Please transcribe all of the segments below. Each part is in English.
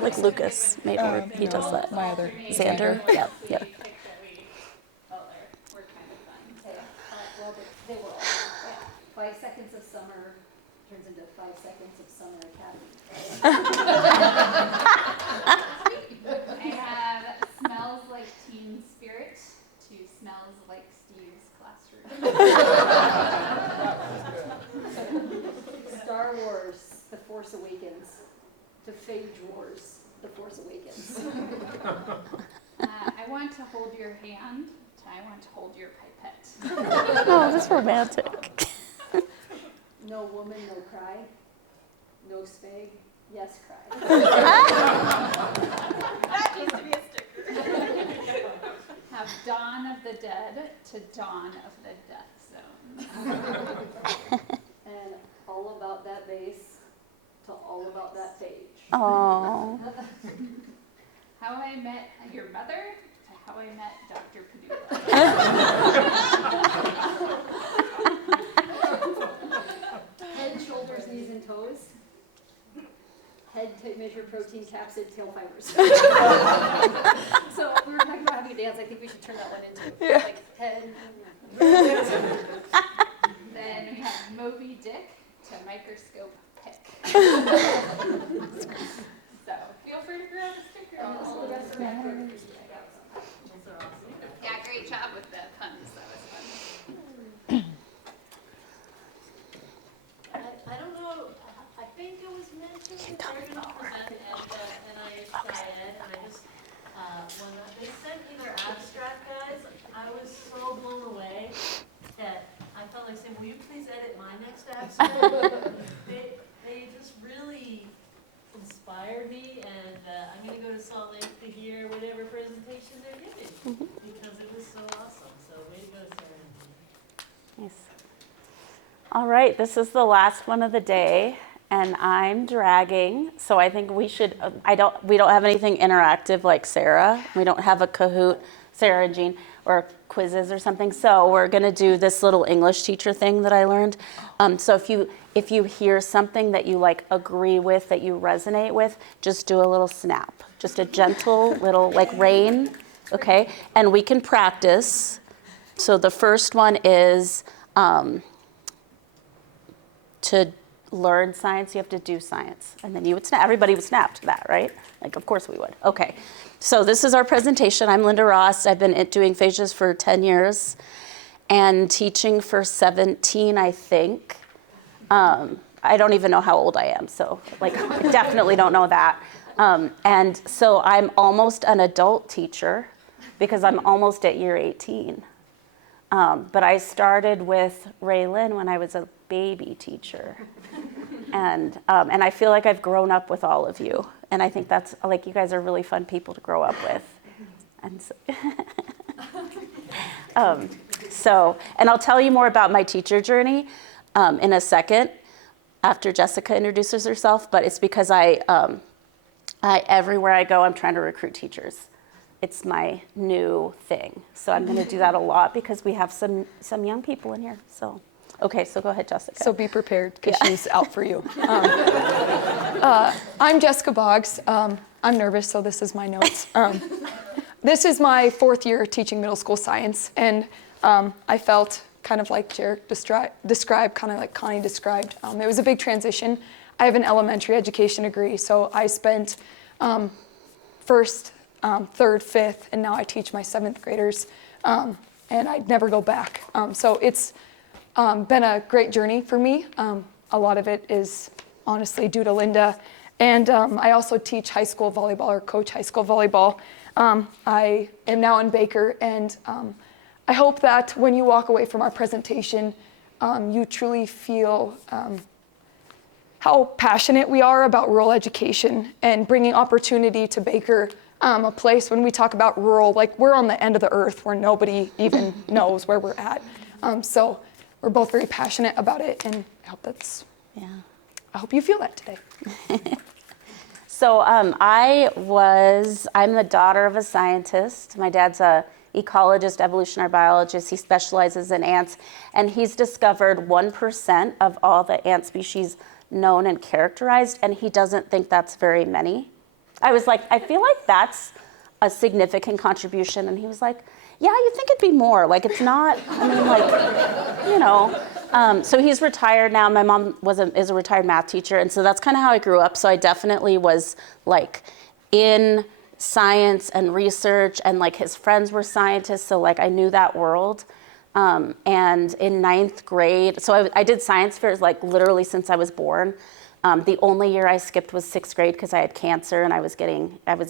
Like Lucas, maybe he does that. My other Xander, yeah, yeah. Were kind of fun. Well, they were all, 5 seconds of summer turns into 5 seconds of summer academy. I have smells like teen spirit to smells like Steve's classroom. Star Wars, The Force Awakens, to Phage Wars, The Force Awakens. I want to hold your hand. I want to hold your pipette. Oh, that's romantic. No woman, no cry. No spag, yes cry. That needs to be a sticker. Have Dawn of the Dead to Dawn of the Death Zone. And all about that bass to all about that Phage. Oh. How I met your mother to how I met Dr. Padula. Head, shoulders, knees, and toes. Head to measure protein, capsid, tail fibers. So we were talking about having a dance. I think we should turn that one into like head. Then we have Moby Dick to microscope pick. So feel free to grab a sticker. All the rest are back there. Yeah, great job with the puns. That was fun. I don't know, I think it was mentioned that they're going to present at NIH Triad, and I just, when they sent me their abstract, guys, I was so blown away that I felt like saying, will you please edit my next abstract? They just really inspired me, and I'm going to go to Salt Lake to hear whatever presentation they're giving, because it was so awesome. So way to go, Sarah. Nice. All right, this is the last one of the day, and I'm dragging. So I think we should. We don't have anything interactive like Sarah. We don't have a Kahoot, Sarah and Jean, or quizzes or something. So we're gonna do this little English teacher thing that I learned. So if you hear something that you like agree with, that you resonate with, just do a little snap, just a gentle little like rain, okay? And we can practice. So the first one is. To learn science, you have to do science. And then you would snap, everybody would snap to that, right? Like, of course we would. Okay, so this is our presentation. I'm Linda Rost. I've been doing Phages for 10 years and teaching for 17, I think. I don't even know how old I am, so like, I definitely don't know that. And so I'm almost an adult teacher because I'm almost at year 18. But I started with Raylan when I was a baby teacher. And I feel like I've grown up with all of you. And I think that's, like, you guys are really fun people to grow up with. And so, and I'll tell you more about my teacher journey in a second after Jessica introduces herself. But it's because everywhere I go, I'm trying to recruit teachers. It's my new thing. So I'm going to do that a lot because we have some young people in here. So, okay, so go ahead, Jessica. So be prepared because she's out for you. I'm Jessica Boggs. I'm nervous, so this is my notes. This is my 4th year teaching middle school science, and I felt kind of like Jarek described, kind of like Connie described. It was a big transition. I have an elementary education degree, so I spent first, 3rd, 5th, and now I teach my 7th graders, and I'd never go back. So it's been a great journey for me. A lot of it is honestly due to Linda, and I also teach high school volleyball, or coach high school volleyball. I am now in Baker, and I hope that when you walk away from our presentation, you truly feel how passionate we are about rural education and bringing opportunity to Baker, a place when we talk about rural, like we're on the end of the earth where nobody even knows where we're at. So we're both very passionate about it, and I hope I hope you feel that today. So I'm the daughter of a scientist. My dad's a ecologist, evolutionary biologist. He specializes in ants, and he's discovered 1% of all the ant species known and characterized, and he doesn't think that's very many. I was like, I feel like that's a significant contribution. And he was like, yeah, you think it'd be more. Like, it's not, I mean, like, you know. So he's retired now. My mom is a retired math teacher. And so that's kind of how I grew up. So I definitely was like in science and research, and like his friends were scientists. So like I knew that world. And in 9th grade, so I did science fairs like literally since I was born. The only year I skipped was 6th grade because I had cancer, and I was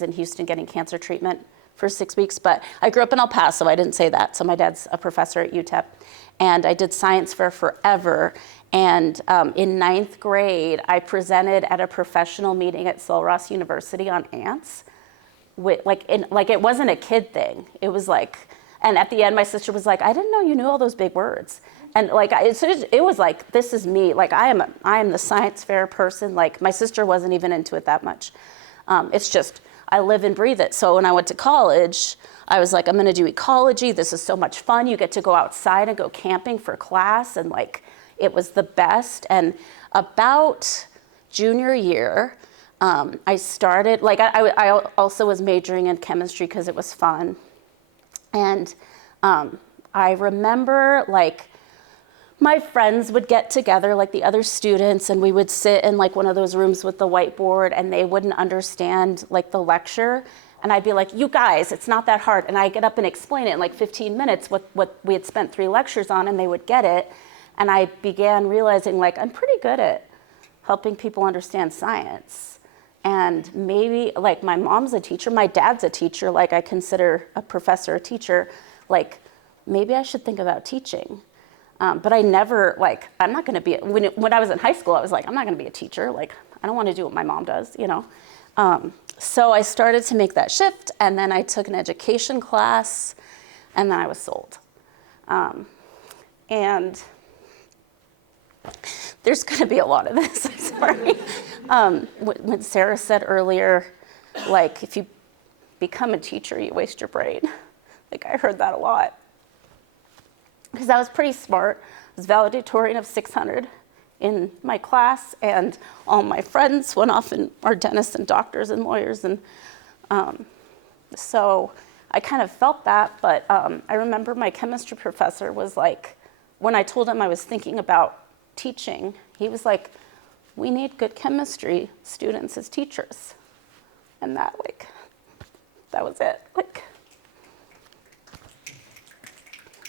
in Houston getting cancer treatment for 6 weeks. But I grew up in El Paso. I didn't say that. So my dad's a professor at UTEP, and I did science fair forever. And in 9th grade, I presented at a professional meeting at Rost University on ants. Like it wasn't a kid thing. It was like, and at the end, my sister was like, I didn't know you knew all those big words. And like, it was like, this is me. Like, I am the science fair person. Like, my sister wasn't even into it that much. It's just, I live and breathe it. So when I went to college, I was like, I'm gonna do ecology. This is so much fun. You get to go outside and go camping for class. And like, it was the best. And about junior year, I started, like, I also was majoring in chemistry because it was fun. And I remember, like, my friends would get together, like the other students, and we would sit in like one of those rooms with the whiteboard, and they wouldn't understand like the lecture. And I'd be like, you guys, it's not that hard. And I get up and explain it in like 15 minutes what we had spent 3 lectures on, and they would get it. And I began realizing, like, I'm pretty good at helping people understand science. And maybe, like, my mom's a teacher, my dad's a teacher, like, I consider a professor a teacher. Like, maybe I should think about teaching. But I never, like, I'm not gonna be, when I was in high school, I was like, I'm not gonna be a teacher. Like, I don't wanna do what my mom does, you know? So I started to make that shift, and then I took an education class, and then I was sold. And there's gonna be a lot of this, I'm sorry. When Sarah said earlier, like, if you become a teacher, you waste your brain. Like, I heard that a lot. Because I was pretty smart. I was valedictorian of 600 in my class, and all my friends went off and are dentists and doctors and lawyers. And so I kind of felt that, but I remember my chemistry professor was like, when I told him I was thinking about teaching, he was like, we need good chemistry students as teachers. And that was it. Like,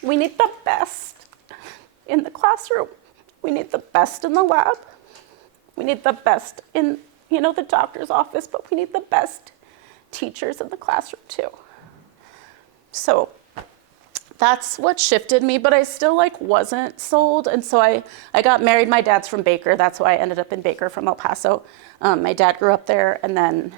we need the best in the classroom. We need the best in the lab. We need the best in, the doctor's office, but we need the best teachers in the classroom too. So that's what shifted me, but I still wasn't sold. And so I got married. My dad's from Baker. That's why I ended up in Baker from El Paso. My dad grew up there and then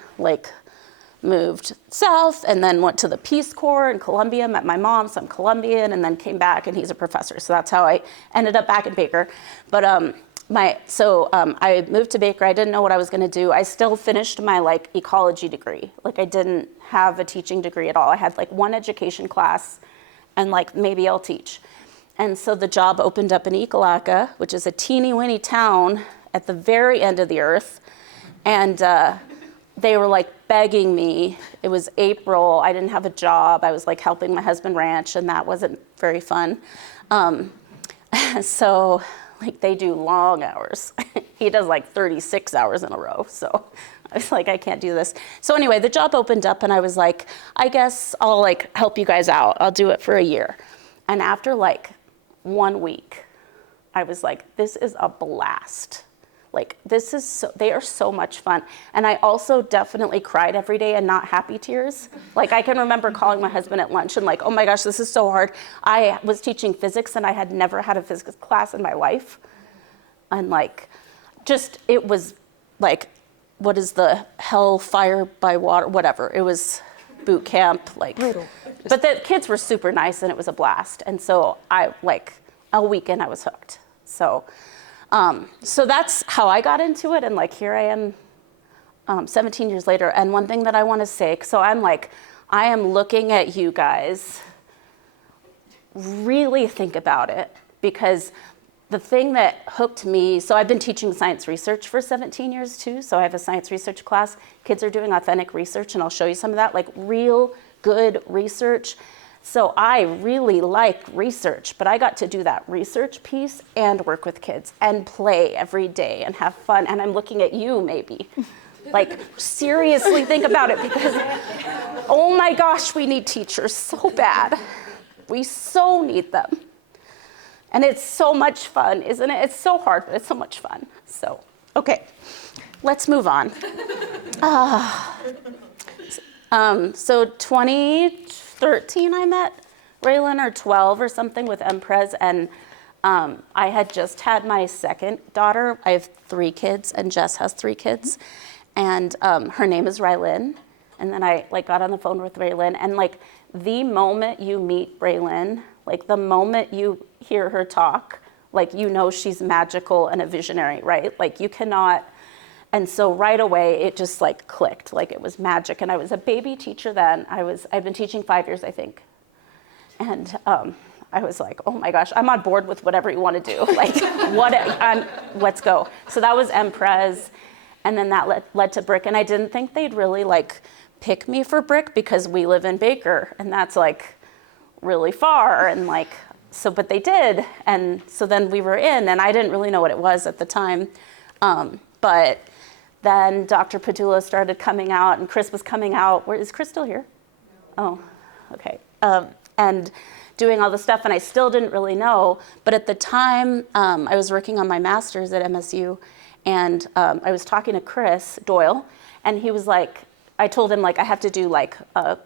moved south and then went to the Peace Corps in Colombia, met my mom, so I'm Colombian, and then came back, and he's a professor. So that's how I ended up back in Baker. But I moved to Baker. I didn't know what I was going to do. I still finished my ecology degree. I didn't have a teaching degree at all. I had one education class, and maybe I'll teach. And so the job opened up in Ekalaka, which is a teeny weeny town at the very end of the earth, and they were begging me. It was April. I didn't have a job. I was helping my husband ranch, and that wasn't very fun. So they do long hours. He does 36 hours in a row. So I was I can't do this. So anyway, the job opened up, and I was I guess I'll help you guys out. I'll do it for a year. And after 1 week, I was this is a blast. They are so much fun. And I also definitely cried every day, and not happy tears. I can remember calling my husband at lunch and oh my gosh, this is so hard. I was teaching physics, and I had never had a physics class in my life. And it was what is the hell, fire by water, whatever. It was boot camp, brutal. But the kids were super nice, and it was a blast. And so I, a weekend, I was hooked. So that's how I got into it, and here I am 17 years later. And one thing that I want to say, so I am looking at you guys, really think about it, because the thing that hooked me, so I've been teaching science research for 17 years too. So I have a science research class. Kids are doing authentic research, and I'll show you some of that, like real good research. So I really like research, but I got to do that research piece and work with kids and play every day and have fun. And I'm looking at you maybe. Like, seriously think about it, because, oh my gosh, we need teachers so bad. We so need them. And it's so much fun, isn't it? It's so hard, but it's so much fun. So, okay, let's move on. So 2013 I met Raylan, or 12 or something, with MPrez, and I had just had my second daughter. I have 3 kids, and Jess has 3 kids. And her name is Rylin. And then I got on the phone with Raylan, and the moment you meet Raylan, the moment you hear her talk, she's magical and a visionary, right? You cannot. And so right away it just clicked, it was magic. And I was a baby teacher then. I've been teaching 5 years, I think. And I was like, oh my gosh, I'm on board with whatever you want to do. Let's go. So that was MPrez. And then that led to Brick. And I didn't think they'd really pick me for Brick, because we live in Baker, and that's really far. And but they did. And so then we were in, and I didn't really know what it was at the time. But then Dr. Padula started coming out, and Chris was coming out. Is Chris still here? Oh, okay. And doing all the stuff, and I still didn't really know. But at the time, I was working on my master's at MSU, and I was talking to Chris Doyle, and he was I told him I have to do a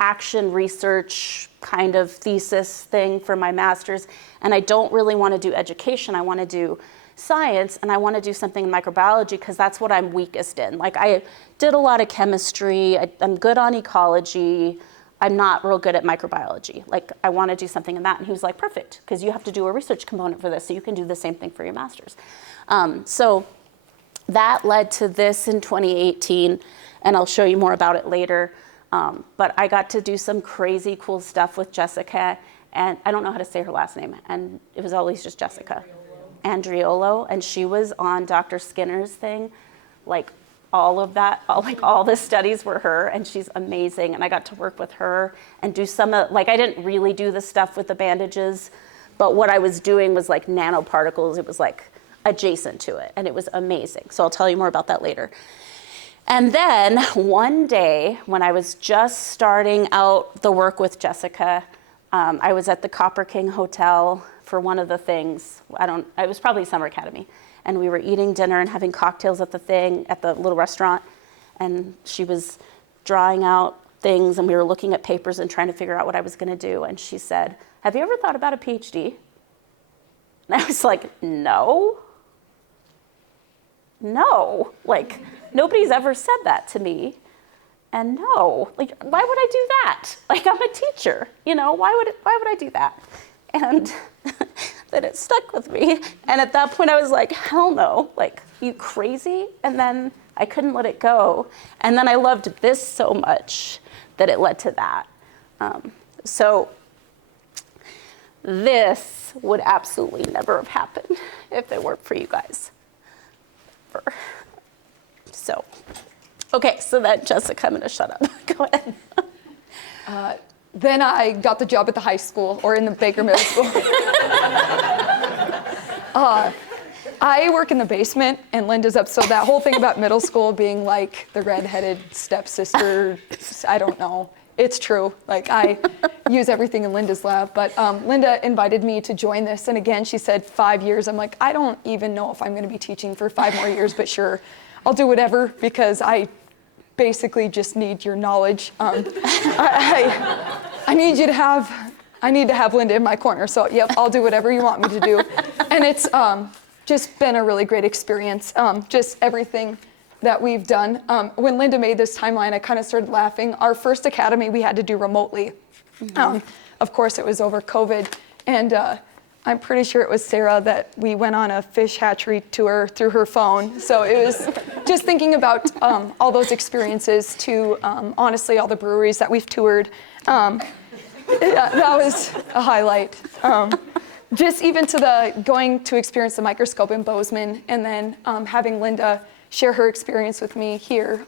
action research kind of thesis thing for my master's, and I don't really want to do education. I want to do science, and I want to do something in microbiology, because that's what I'm weakest in. I did a lot of chemistry. I'm good on ecology. I'm not real good at microbiology. I want to do something in that. And he was like, perfect, because you have to do a research component for this, so you can do the same thing for your master's. So that led to this in 2018, and I'll show you more about it later. But I got to do some crazy cool stuff with Jessica, and I don't know how to say her last name, and it was always just Jessica. Andriolo, and she was on Dr. Skinner's thing. All of that, all the studies were her, and she's amazing. And I got to work with her and do some of, I didn't really do the stuff with the bandages, but what I was doing was nanoparticles. It was adjacent to it, and it was amazing. So I'll tell you more about that later. And then one day, when I was just starting out the work with Jessica, I was at the Copper King Hotel for one of the things. It was probably Summer Academy. And we were eating dinner and having cocktails at the little restaurant. And she was drawing out things, and we were looking at papers and trying to figure out what I was going to do. And she said, have you ever thought about a PhD? And I was like, no. Nobody's ever said that to me. And no, why would I do that? I'm a teacher, why would I do that? And then it stuck with me. And at that point I was like, hell no, you crazy? And then I couldn't let it go. And then I loved this so much that it led to that. So this would absolutely never have happened if it weren't for you guys. So, okay, so then Jessica, I'm gonna shut up. Go ahead. Then I got the job at the high school, or in the Baker Middle School. I work in the basement, and Linda's up, so that whole thing about middle school being the redheaded stepsister, I don't know. It's true. I use everything in Linda's lab, but Linda invited me to join this, and again, she said 5 years. I'm like, I don't even know if I'm gonna be teaching for 5 more years, but sure, I'll do whatever, because I basically just need your knowledge. I need to have Linda in my corner, so yep, I'll do whatever you want me to do. And it's just been a really great experience, just everything that we've done. When Linda made this timeline, I kind of started laughing. Our first academy we had to do remotely. Of course, it was over COVID, and I'm pretty sure it was Sarah that we went on a fish hatchery tour through her phone. So it was just thinking about all those experiences to, honestly, all the breweries that we've toured. That was a highlight. just even to the going to experience the microscope in Bozeman, and then having Linda share her experience with me here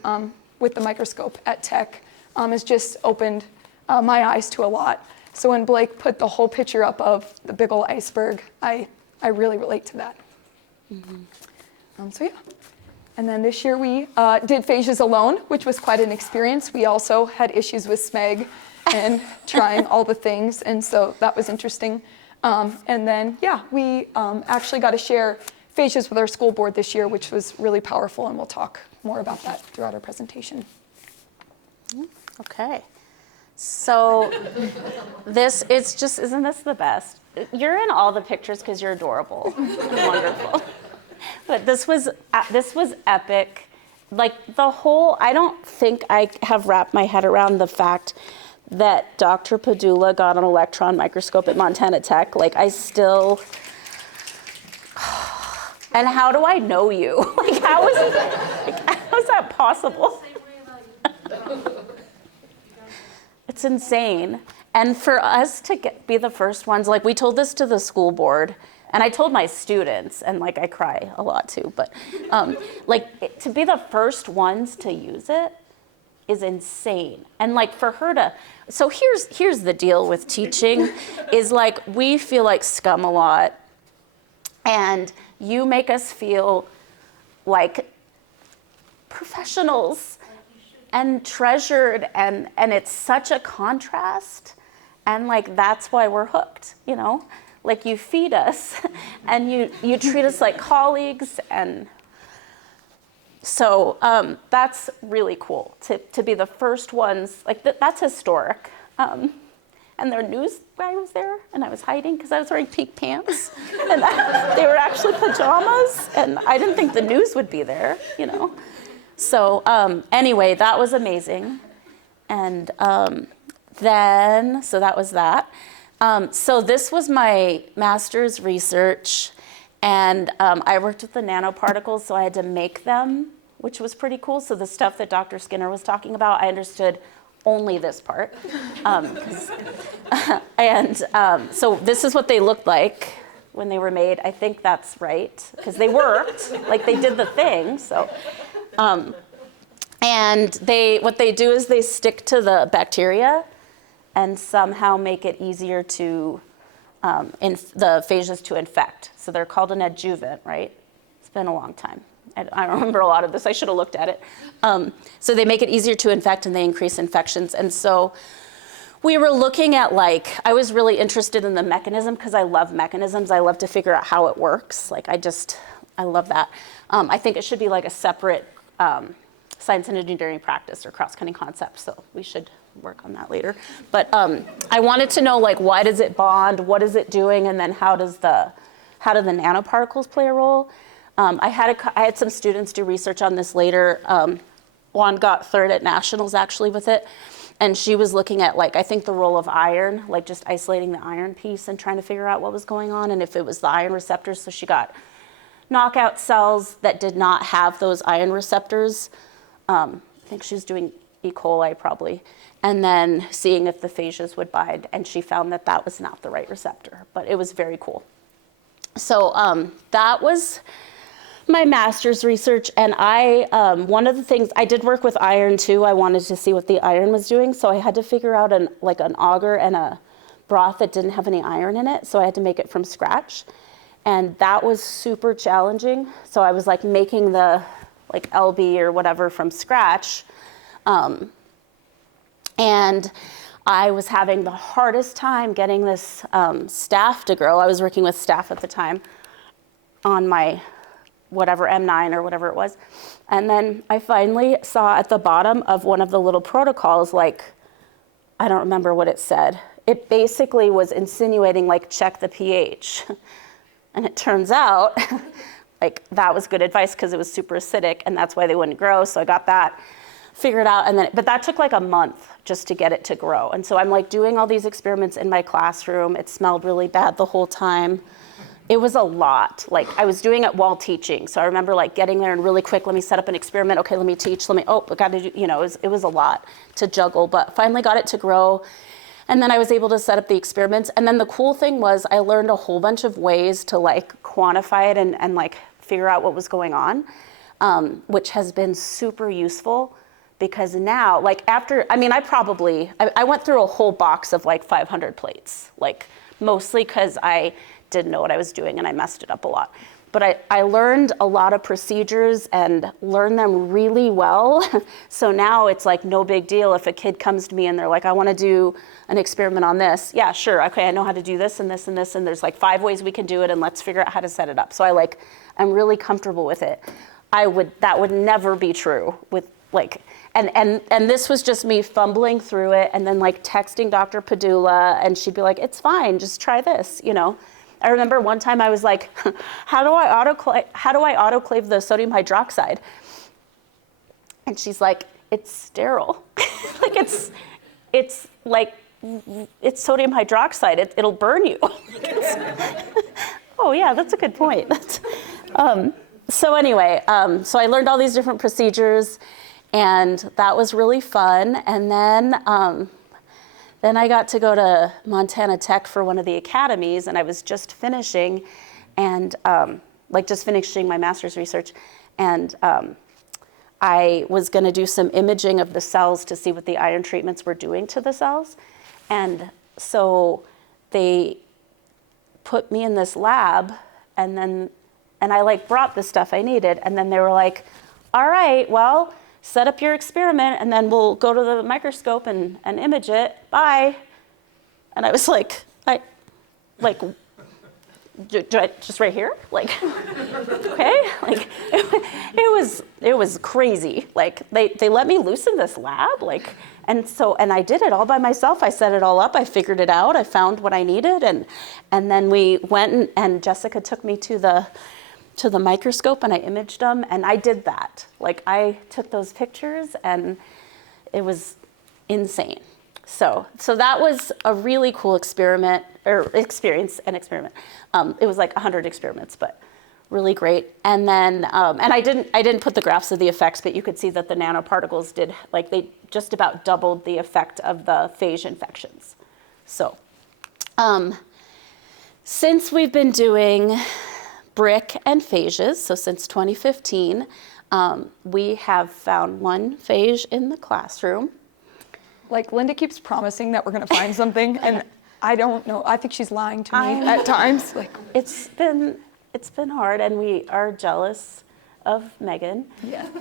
with the microscope at Tech has just opened my eyes to a lot. So when Blake put the whole picture up of the big ol' iceberg, I really relate to that. So yeah. And then this year we did Phages alone, which was quite an experience. We also had issues with SMEG and trying all the things, and so that was interesting. And then, yeah, we actually got to share Phages with our school board this year, which was really powerful, and we'll talk more about that throughout our presentation. Okay. So this, it's just, isn't this the best? You're in all the pictures because you're adorable and wonderful. But this was epic. Like the whole, I don't think I have wrapped my head around the fact that Dr. Padula got an electron microscope at Montana Tech. Like I still, and how do I know you? Like how is that possible? It's insane. And for us to be the first ones, like we told this to the school board, and I told my students, and like I cry a lot too, but to be the first ones to use it is insane. And like for her to, so here's the deal with teaching, is like we feel like scum a lot, and you make us feel like professionals and treasured, and it's such a contrast, and like that's why we're hooked, you know? Like you feed us and you treat us like colleagues, and so that's really cool to be the first ones, like that's historic. And their news guy was there, and I was hiding because I was wearing pink pants, and they were actually pajamas, and I didn't think the news would be there, you know? So anyway, that was amazing. And then, so that was that. So this was my master's research, and I worked with the nanoparticles, so I had to make them, which was pretty cool. So the stuff that Dr. Skinner was talking about, I understood only this part. So this is what they looked like when they were made. I think that's right, because they worked, like they did the thing, so. And what they do is they stick to the bacteria and somehow make it easier to, the phages to infect. So they're called an adjuvant, right? It's been a long time. I don't remember a lot of this. I should have looked at it. So they make it easier to infect, and they increase infections. And so we were looking at I was really interested in the mechanism because I love mechanisms. I love to figure out how it works. I love that. I think it should be like a separate science and engineering practice or cross-cutting concept. So we should work on that later. But I wanted to know why does it bond? What is it doing? And then how do the nanoparticles play a role? I had some students do research on this later. Juan got third at nationals actually with it. And she was looking at I think the role of iron, just isolating the iron piece and trying to figure out what was going on and if it was the iron receptors. So she got knockout cells that did not have those iron receptors. I think she was doing E. coli probably. And then seeing if the phages would bind. And she found that that was not the right receptor, but it was very cool. So that was my master's research, and one of the things, I did work with iron too. I wanted to see what the iron was doing, so I had to figure out an agar and a broth that didn't have any iron in it, so I had to make it from scratch, and that was super challenging. So I was making the LB or whatever from scratch, and I was having the hardest time getting this staph to grow. I was working with staph at the time on my whatever M9 or whatever it was. And then I finally saw at the bottom of one of the little protocols, I don't remember what it said. It basically was insinuating check the pH. And it turns out that was good advice because it was super acidic and that's why they wouldn't grow. So I got that figured out, but that took a month just to get it to grow. And so I'm doing all these experiments in my classroom. It smelled really bad the whole time. It was a lot. I was doing it while teaching. So I remember getting there and really quick, let me set up an experiment. Okay, let me teach. I got to do, it was a lot to juggle, but finally got it to grow. And then I was able to set up the experiments. And then the cool thing was I learned a whole bunch of ways to like quantify it and like figure out what was going on, which has been super useful because now, like after, I mean, I went through a whole box of like 500 plates, like mostly because I didn't know what I was doing and I messed it up a lot. But I learned a lot of procedures and learned them really well. So now it's like no big deal if a kid comes to me and they're like, I want to do an experiment on this. Yeah, sure. Okay, I know how to do this and this and this. And there's like 5 ways we can do it and let's figure out how to set it up. So I'm really comfortable with it. That would never be true with like, and this was just me fumbling through it and then like texting Dr. Padula and she'd be like, it's fine, just try this, you know. I remember one time I was like, how do I autoclave the sodium hydroxide? And she's like, it's sterile. Like it's sodium hydroxide. It'll burn you. Oh yeah, that's a good point. So anyway, so I learned all these different procedures, and that was really fun. And then I got to go to Montana Tech for one of the academies, and I was just finishing, and just finishing my master's research, and I was going to do some imaging of the cells to see what the iron treatments were doing to the cells, and so they put me in this lab, and I like brought the stuff I needed, and then they were like, all right, well, set up your experiment, and then we'll go to the microscope and image it. Bye. And I was like, just right here? Like, okay? Like, it was crazy. Like, they let me loose in this lab. Like, and I did it all by myself. I set it all up. I figured it out. I found what I needed. And then we went and Jessica took me to the microscope and I imaged them, and I did that. Like I took those pictures and it was insane. So that was a really cool experience. It was like 100 experiments, but really great. And then, and I didn't put the graphs of the effects, but you could see that the nanoparticles they just about doubled the effect of the phage infections. So, since we've been doing brick and phages, so since 2015, we have found one phage in the classroom. Like Linda keeps promising that we're gonna find something, and I don't know. I think she's lying to me at times. Like it's been hard, and we are jealous of Megan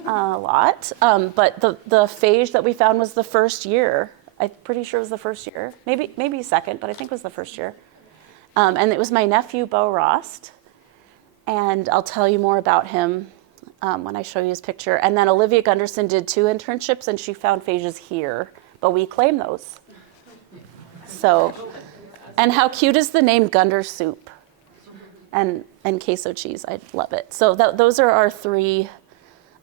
a lot. But the phage that we found was the first year. I'm pretty sure it was the first year, maybe second, but I think it was the first year. And it was my nephew Bo Rost. And I'll tell you more about him when I show you his picture. And then Olivia Gunderson did 2 internships, and she found phages here, but we claim those. So, and how cute is the name Gunder Soup? And queso cheese, I love it. So those are our 3.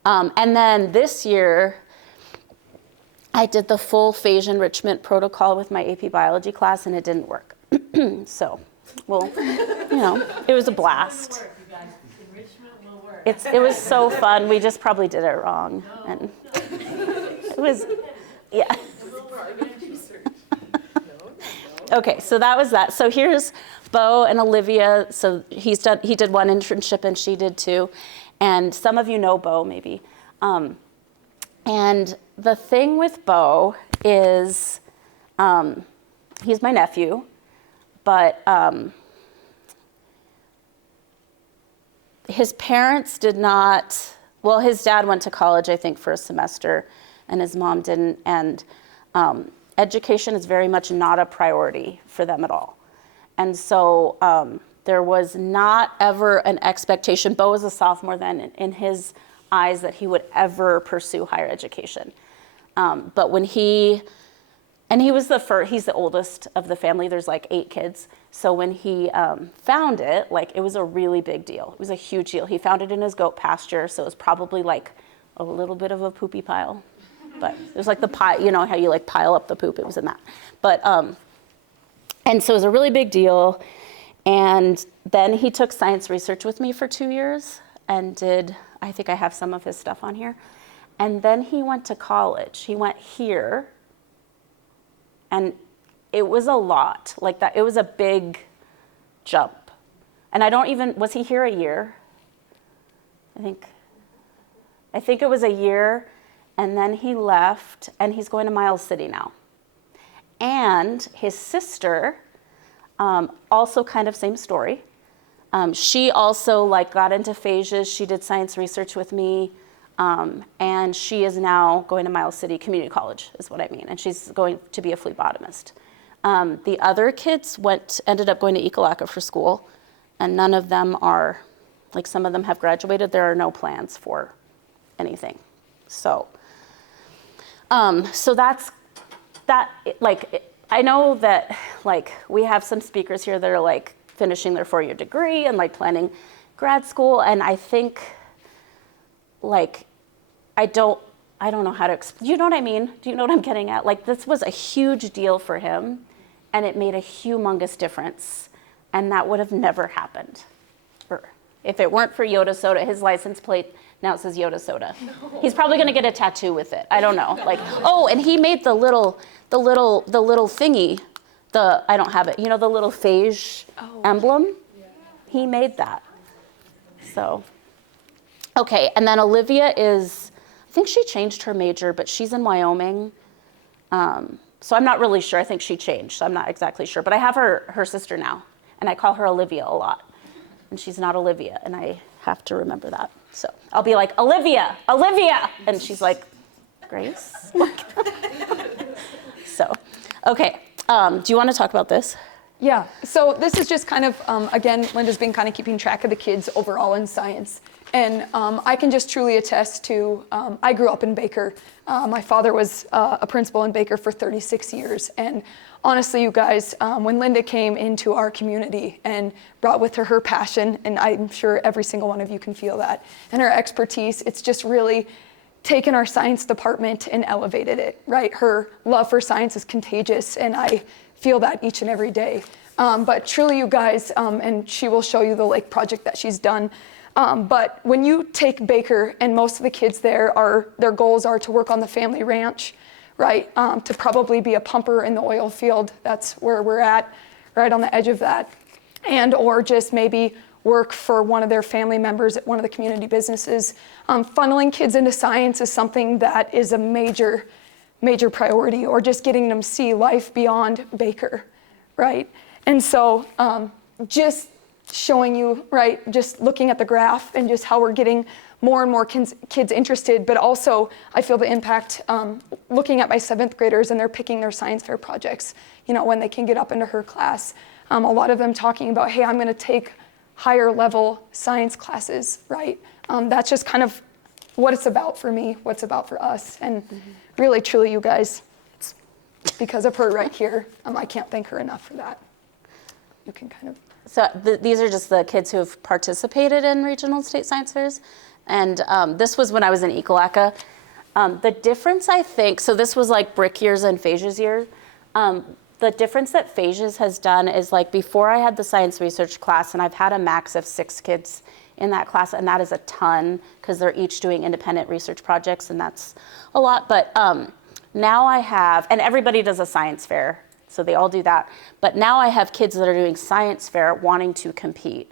And then this year, I did the full phage enrichment protocol with my AP biology class, and it didn't work. So, well, it was a blast. It was so fun. We just probably did it wrong, and it was, yeah. Okay, so that was that. So here's Bo and Olivia. So he did 1 internship and she did 2, and some of you know Bo maybe. And the thing with Bo is, he's my nephew, but his parents did not, well, his dad went to college, I think, for a semester, and his mom didn't, and education is very much not a priority for them at all. And so there was not ever an expectation, Bo was a sophomore then, in his eyes that he would ever pursue higher education. But when he was he's the oldest of the family, there's like 8 kids. So when he found it, like it was a really big deal. It was a huge deal. He found it in his goat pasture, so it was probably like a little bit of a poopy pile. But it was like the pile, you know how you like pile up the poop, it was in that. But, and so it was a really big deal. And then he took science research with me for 2 years and I think I have some of his stuff on here. And then he went to college. He went here, and it was a lot. Like that, it was a big jump. And I don't even, was he here a year? I think it was a year, and then he left, and he's going to Miles City now. And his sister, also kind of same story. She also like got into Phages. She did science research with me, and she is now going to Miles City Community College, is what I mean. And she's going to be a phlebotomist. The other kids ended up going to Ekalaka for school, and none of them are, like some of them have graduated. There are no plans for anything. So that's that. Like, I know that like we have some speakers here that are like finishing their 4-year degree and like planning grad school, and I think like I don't know how to you know what I mean? Do you know what I'm getting at? Like, this was a huge deal for him, and it made a humongous difference, and that would have never happened if it weren't for Yoda Soda. His license plate now says Yoda Soda. No. He's probably gonna get a tattoo with it. I don't know. Like, oh, and he made the little thingy. I don't have it. You know, the little phage emblem. Yeah. He made that. So, okay. And then Olivia I think she changed her major, but she's in Wyoming. So I'm not really sure. I think she changed. So I'm not exactly sure. But I have her sister now, and I call her Olivia a lot. And she's not Olivia, and I have to remember that. So I'll be like, Olivia, and she's like, Grace? So, okay. Do you want to talk about this? Yeah, so this is just kind of, again, Linda's been kind of keeping track of the kids overall in science. And I can just truly attest to, I grew up in Baker. My father was a principal in Baker for 36 years. And honestly, you guys, when Linda came into our community and brought with her her passion, and I'm sure every single one of you can feel that, and her expertise, it's just really taken our science department and elevated it, right? Her love for science is contagious, and I feel that each and every day. But truly, you guys, and she will show you the lake project that she's done. But when you take Baker, and most of the kids there their goals are to work on the family ranch, right? To probably be a pumper in the oil field. That's where we're at, right on the edge of that. And or just maybe work for one of their family members at one of the community businesses. Funneling kids into science is something that is a major priority, or just getting them to see life beyond Baker, right? And so just showing you, right, just looking at the graph and just how we're getting more and more kids interested, but also I feel the impact looking at my 7th graders, and they're picking their science fair projects, you know, when they can get up into her class. A lot of them talking about, hey, I'm gonna take higher level science classes, right? That's just kind of what it's about for me, what's about for us. And really, truly, you guys, it's because of her right here. I can't thank her enough for that. You can kind of. So these are just the kids who have participated in regional state science fairs. And this was when I was in Ekalaka. The difference, I think, so this was like Brick years and Phages years. The difference that Phages has done is, like, before I had the science research class, and I've had a max of 6 kids in that class, and that is a ton because they're each doing independent research projects, and that's a lot. But now I have, and everybody does a science fair, so they all do that. But now I have kids that are doing science fair wanting to compete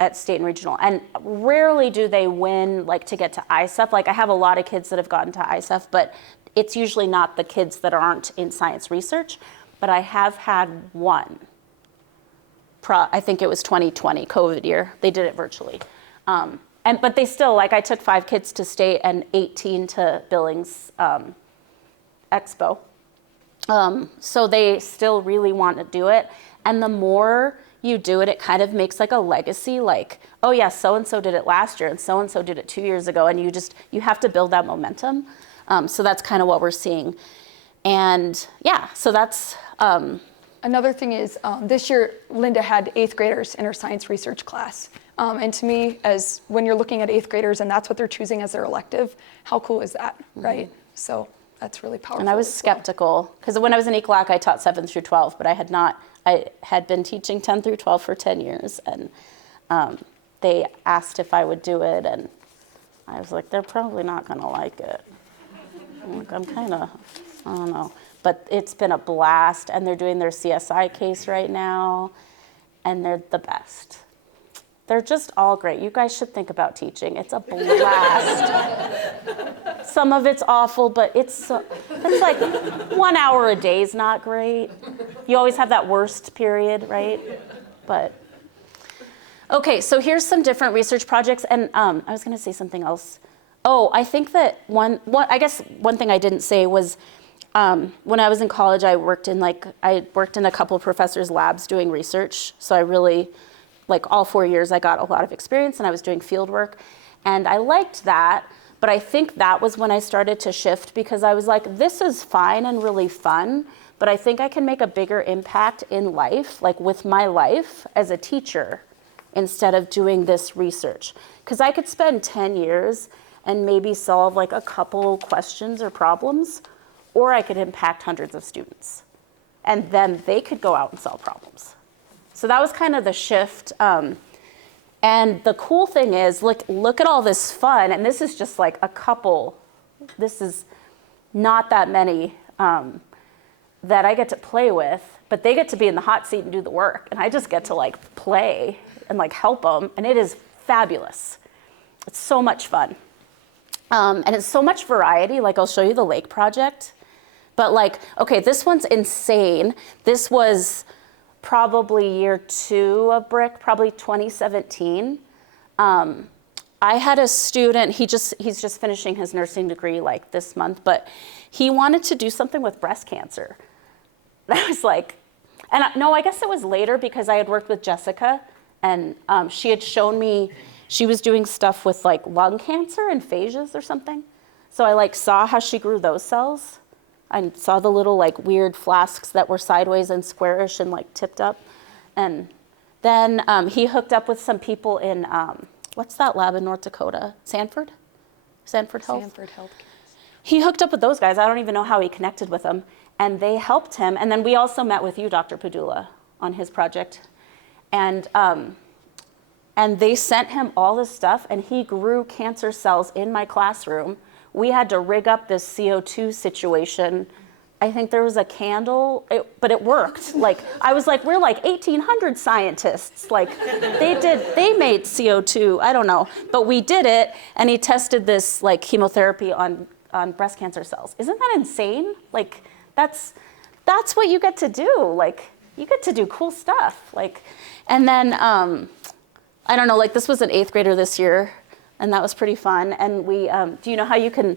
at state and regional. And rarely do they win, like, to get to ISEF. Like, I have a lot of kids that have gotten to ISEF, but it's usually not the kids that aren't in science research. But I have had one. I think it was 2020, COVID year. They did it virtually. But they still, like, I took 5 kids to state and 18 to Billings Expo. So they still really want to do it. And the more you do it, it kind of makes like a legacy, like, oh yeah, so-and-so did it last year and so-and-so did it 2 years ago. And you have to build that momentum. So that's kind of what we're seeing. And yeah, so that's. Another thing is, this year, Linda had 8th graders in her science research class. And to me, as when you're looking at 8th graders and that's what they're choosing as their elective, how cool is that, right? So that's really powerful. And I was skeptical, because when I was in Ekalaka, I taught 7 through 12, but I had been teaching 10 through 12 for 10 years, and they asked if I would do it, and I was like, they're probably not gonna like it. I'm kind of I don't know. But it's been a blast, and they're doing their CSI case right now, and they're the best. They're just all great. You guys should think about teaching. It's a blast. Some of it's awful, but it's like 1 hour a day is not great. You always have that worst period, right? But okay, so here's some different research projects, and I was going to say something else. Oh, I think that one thing I didn't say was when I was in college, I worked in a couple of professors' labs doing research. So I really, like all 4 years, I got a lot of experience, and I was doing field work, and I liked that. But I think that was when I started to shift, because I was like, this is fine and really fun, but I think I can make a bigger impact in life, like with my life as a teacher, instead of doing this research. Because I could spend 10 years and maybe solve like a couple questions or problems, or I could impact hundreds of students. And then they could go out and solve problems. So that was kind of the shift. And the cool thing is, look at all this fun, and this is just like a couple, this is not that many that I get to play with, but they get to be in the hot seat and do the work, and I just get to like play and like help them, and it is fabulous. It's so much fun. And it's so much variety, like I'll show you the lake project, but like, okay, this one's insane. This was probably year 2 of BRIC, probably 2017. I had a student, he's just finishing his nursing degree like this month, but he wanted to do something with breast cancer. And I was like, I guess it was later, because I had worked with Jessica, and she had shown me, she was doing stuff with like lung cancer and phages or something. So I like saw how she grew those cells. I saw the little like weird flasks that were sideways and squarish and like tipped up. And then he hooked up with some people in, what's that lab in North Dakota? Sanford Health? Sanford Health. He hooked up with those guys. I don't even know how he connected with them. And they helped him. And then we also met with you, Dr. Padula, on his project. And they sent him all this stuff, and he grew cancer cells in my classroom. We had to rig up this CO2 situation. I think there was a candle, but it worked. Like, I was like, we're like 1,800 scientists. Like, they made CO2, I don't know. But we did it, and he tested this like chemotherapy on breast cancer cells. Isn't that insane? Like, that's what you get to do. Like, you get to do cool stuff. Like, and then, I don't know, like this was an 8th grader this year, and that was pretty fun. And we, do you know how you can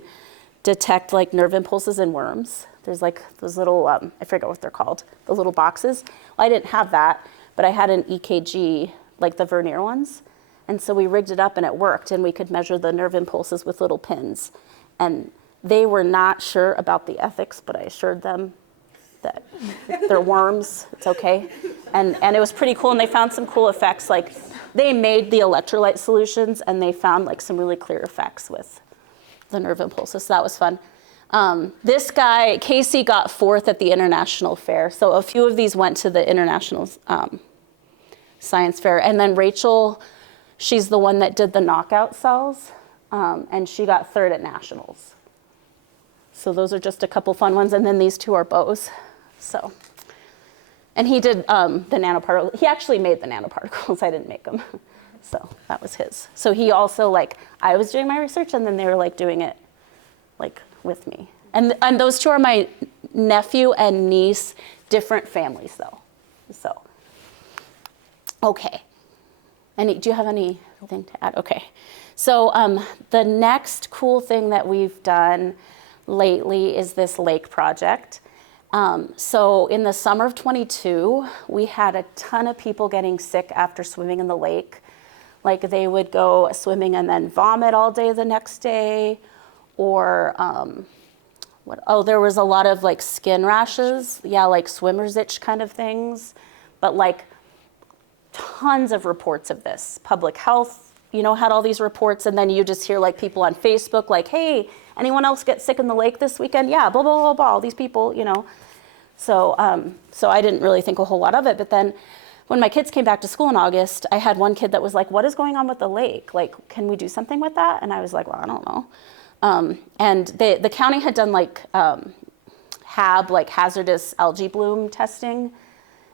detect like nerve impulses in worms? There's like those little, I forget what they're called, the little boxes. Well, I didn't have that, but I had an EKG, like the vernier ones. And so we rigged it up, and it worked, and we could measure the nerve impulses with little pins. And they were not sure about the ethics, but I assured them that they're worms, it's okay. And it was pretty cool, and they found some cool effects. Like, they made the electrolyte solutions, and they found like some really clear effects with the nerve impulses, so that was fun. This guy, Casey, got 4th at the International Fair, so a few of these went to the International Science Fair. And then Rachel, she's the one that did the knockout cells, and she got 3rd at Nationals. So those are just a couple fun ones, and then these 2 are bows. So, and he did the nanoparticles. He actually made the nanoparticles. I didn't make them. So that was his. So he also, like, I was doing my research, and then they were like doing it like with me. And those 2 are my nephew and niece, different families though. So, okay. Do you have anything to add? Okay. So the next cool thing that we've done lately is this lake project. So in the summer of 22, we had a ton of people getting sick after swimming in the lake. Like, they would go swimming and then vomit all day the next day, or there was a lot of like skin rashes. Yeah, like swimmer's itch kind of things. But like tons of reports of this. Public health, had all these reports, and then you just hear like people on Facebook like, hey, anyone else get sick in the lake this weekend? Yeah, blah, blah, blah, blah, all these people, So I didn't really think a whole lot of it. But then when my kids came back to school in August, I had one kid that was like, what is going on with the lake? Like, can we do something with that? And I was like, well, I don't know. And the county had done like, HAB, like hazardous algae bloom testing.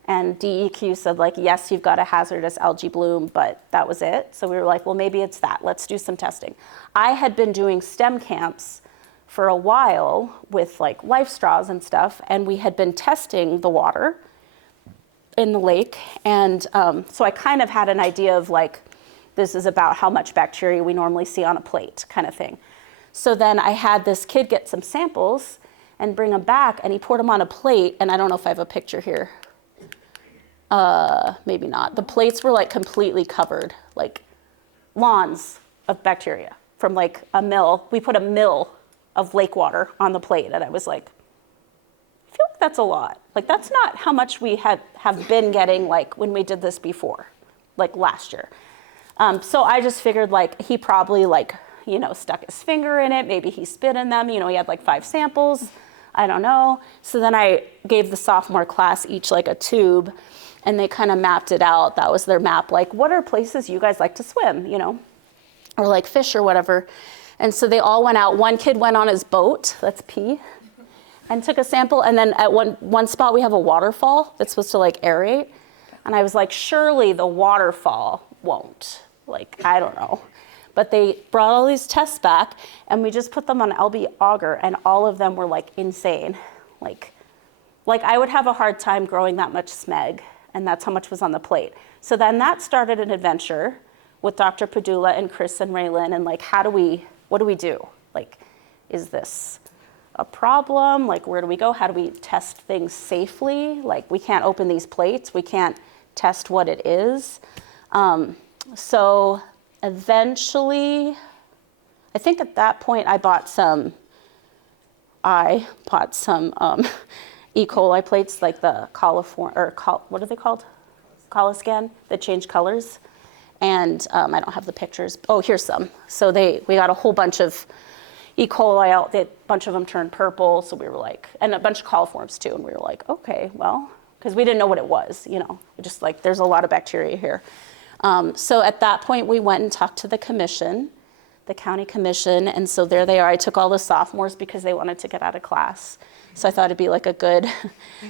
And DEQ said like, yes, you've got a hazardous algae bloom, but that was it. So we were like, well, maybe it's that. Let's do some testing. I had been doing STEM camps for a while with like life straws and stuff, and we had been testing the water in the lake. And so I kind of had an idea of like, this is about how much bacteria we normally see on a plate kind of thing. So then I had this kid get some samples and bring them back, and he poured them on a plate, and I don't know if I have a picture here. Maybe not. The plates were like completely covered, like lawns of bacteria from like a mill. We put a mill of lake water on the plate, and I was like, I feel like that's a lot. Like that's not how much we have been getting like when we did this before, like last year. So I just figured like he probably like, you know, stuck his finger in it. Maybe he spit in them. You know, he had like 5 samples. I don't know. So then I gave the sophomore class each like a tube, and they kind of mapped it out. That was their map. Like, what are places you guys like to swim, you know, or like fish or whatever. And so they all went out. One kid went on his boat, that's P, and took a sample. And then at one spot, we have a waterfall that's supposed to like aerate. And I was like, surely the waterfall won't. Like, I don't know. But they brought all these tests back, and we just put them on LB Auger, and all of them were like insane. Like I would have a hard time growing that much smeg, and that's how much was on the plate. So then that started an adventure with Dr. Padula and Chris and Raylan, and like, what do we do? Like, is this a problem? Like, where do we go? How do we test things safely? Like, we can't open these plates. We can't test what it is. So eventually, I think at that point I bought some E. coli plates, like the what are they called? Coliscan, that change colors. And I don't have the pictures. Oh, here's some. So we got a whole bunch of E. coli out. A bunch of them turned purple. So we were like, and a bunch of coliforms too. And we were like, okay, well, because we didn't know what it was, you know. Just like, there's a lot of bacteria here. So at that point, we went and talked to the commission, the county commission. And so there they are. I took all the sophomores because they wanted to get out of class. So I thought it'd be like a good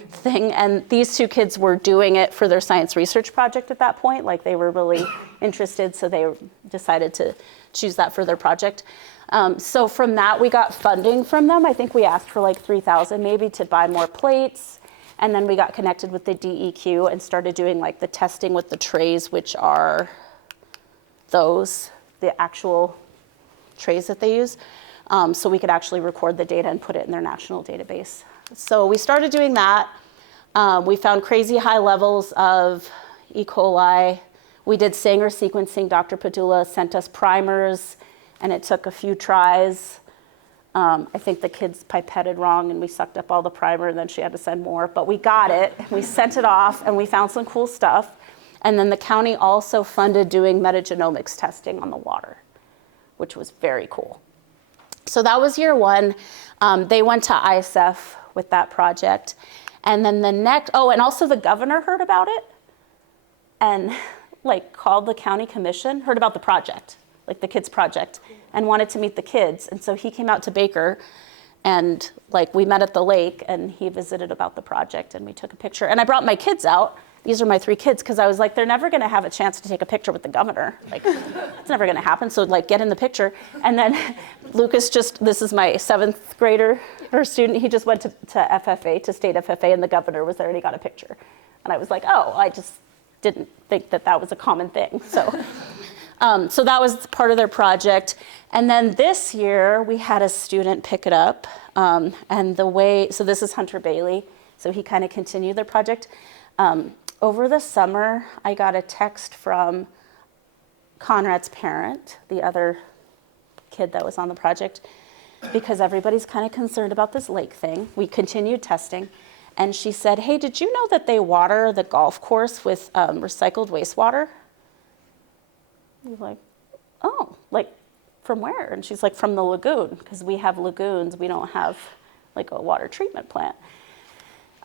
thing. And these 2 kids were doing it for their science research project at that point. Like they were really interested, so they decided to choose that for their project. So from that, we got funding from them. I think we asked for like $3,000 maybe to buy more plates. And then we got connected with the DEQ and started doing like the testing with the trays, which are the actual trays that they use. So we could actually record the data and put it in their national database. So we started doing that. We found crazy high levels of E. coli. We did Sanger sequencing. Dr. Padula sent us primers, and it took a few tries. I think the kids pipetted wrong, and we sucked up all the primer, and then she had to send more. But we got it. We sent it off, and we found some cool stuff. And then the county also funded doing metagenomics testing on the water, which was very cool. So that was year 1. They went to ISF with that project. And then the next, and also the governor heard about it and like called the county commission, heard about the project, like the kids project, and wanted to meet the kids. And so he came out to Baker, and like we met at the lake, and he visited about the project, and we took a picture. And I brought my kids out. These are my 3 kids, because I was like, they're never going to have a chance to take a picture with the governor. Like, it's never going to happen. So like, get in the picture. And then Lucas this is my 7th grader, her student. He just went to FFA, to state FFA, and the governor was there, and he got a picture. And I was like, oh, I just didn't think that was a common thing. So, so that was part of their project. And then this year, we had a student pick it up. So this is Hunter Bailey. So he kind of continued their project. Over the summer, I got a text from Conrad's parent, the other kid that was on the project, because everybody's kind of concerned about this lake thing. We continued testing, and she said, hey, did you know that they water the golf course with recycled wastewater? I was like, oh, like from where? And she's like, from the lagoon, because we have lagoons. We don't have like a water treatment plant.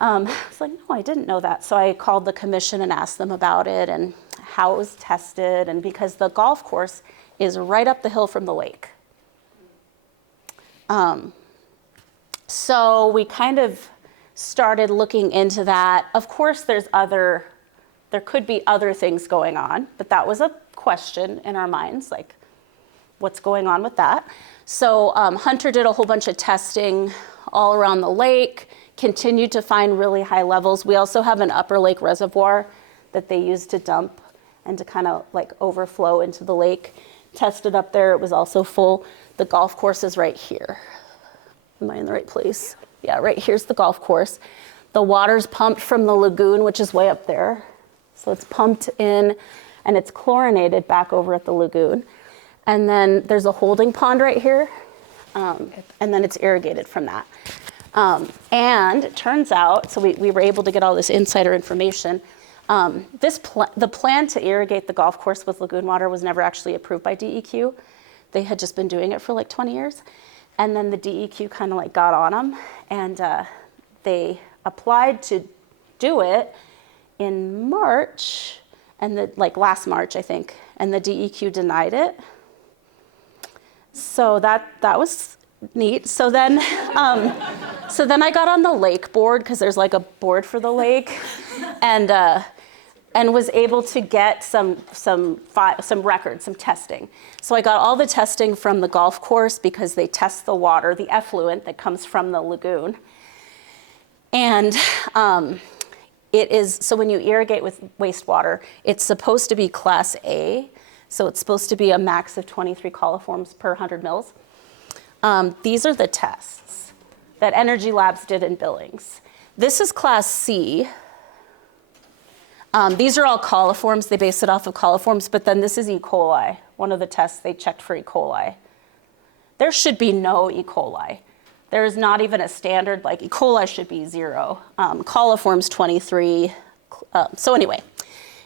I was like, no, I didn't know that. So I called the commission and asked them about it and how it was tested. And because the golf course is right up the hill from the lake. So we kind of started looking into that. Of course, there could be other things going on, but that was a question in our minds, like what's going on with that. So Hunter did a whole bunch of testing all around the lake, continued to find really high levels. We also have an upper lake reservoir that they use to dump and to kind of like overflow into the lake. Tested up there, it was also full. The golf course is right here. Am I in the right place? Yeah, right here's the golf course. The water's pumped from the lagoon, which is way up there. So it's pumped in and it's chlorinated back over at the lagoon. And then there's a holding pond right here. And then it's irrigated from that. And it turns out, so we were able to get all this insider information. The plan to irrigate the golf course with lagoon water was never actually approved by DEQ. They had just been doing it for like 20 years. And then the DEQ kind of like got on them, and they applied to do it in March, and like last March, I think, and the DEQ denied it. So that was neat. So then I got on the lake board, because there's like a board for the lake, and was able to get some records, some testing. So I got all the testing from the golf course, because they test the water, the effluent that comes from the lagoon. And it is, so when you irrigate with wastewater, it's supposed to be class A. So it's supposed to be a max of 23 coliforms per 100 mils. These are the tests that Energy Labs did in Billings. This is class C. These are all coliforms. They base it off of coliforms, but then this is E. coli. One of the tests, they checked for E. coli. There should be no E. coli. There is not even a standard, like E. coli should be 0. Coliforms 23. So anyway,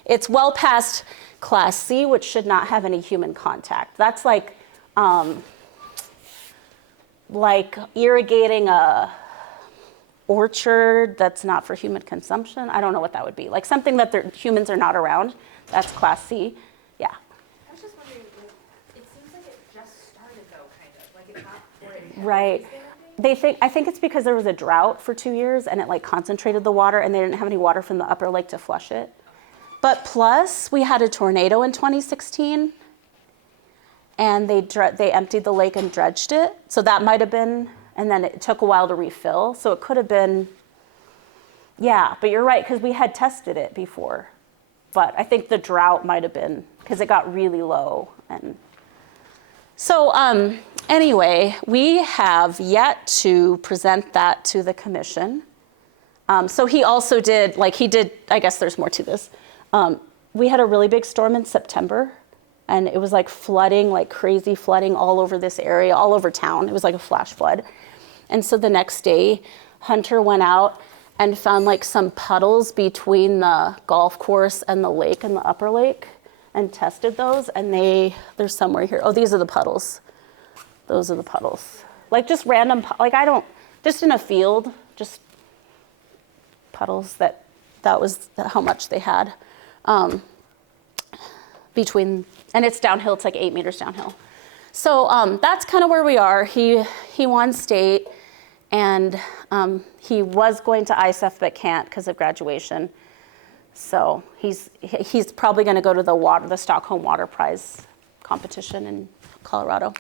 it's well past class C, which should not have any human contact. That's like irrigating a orchard that's not for human consumption. I don't know what that would be. Like something that humans are not around. That's class C. Yeah. I was just wondering, it seems like it just started though, kind of. Like it's not where it Right. I think it's because there was a drought for 2 years and it like concentrated the water, and they didn't have any water from the upper lake to flush it. But plus, we had a tornado in 2016, and they emptied the lake and dredged it. So that might have been, and then it took a while to refill. So it could have been, yeah, but you're right, because we had tested it before. But I think the drought might have been, because it got really low. And so anyway, we have yet to present that to the commission. So he also did, I guess there's more to this. We had a really big storm in September, and it was like flooding, like crazy flooding all over this area, all over town. It was like a flash flood. And so the next day, Hunter went out and found like some puddles between the golf course and the lake and the upper lake, and tested those, and they're somewhere here. Oh, these are the puddles. Those are the puddles. Like just random, just in a field, just puddles that was how much they had. And it's downhill, it's like 8 meters downhill. So that's kind of where we are. He won state, and he was going to ISEF but can't because of graduation. So he's probably going to go to the Stockholm Water Prize competition in Colorado.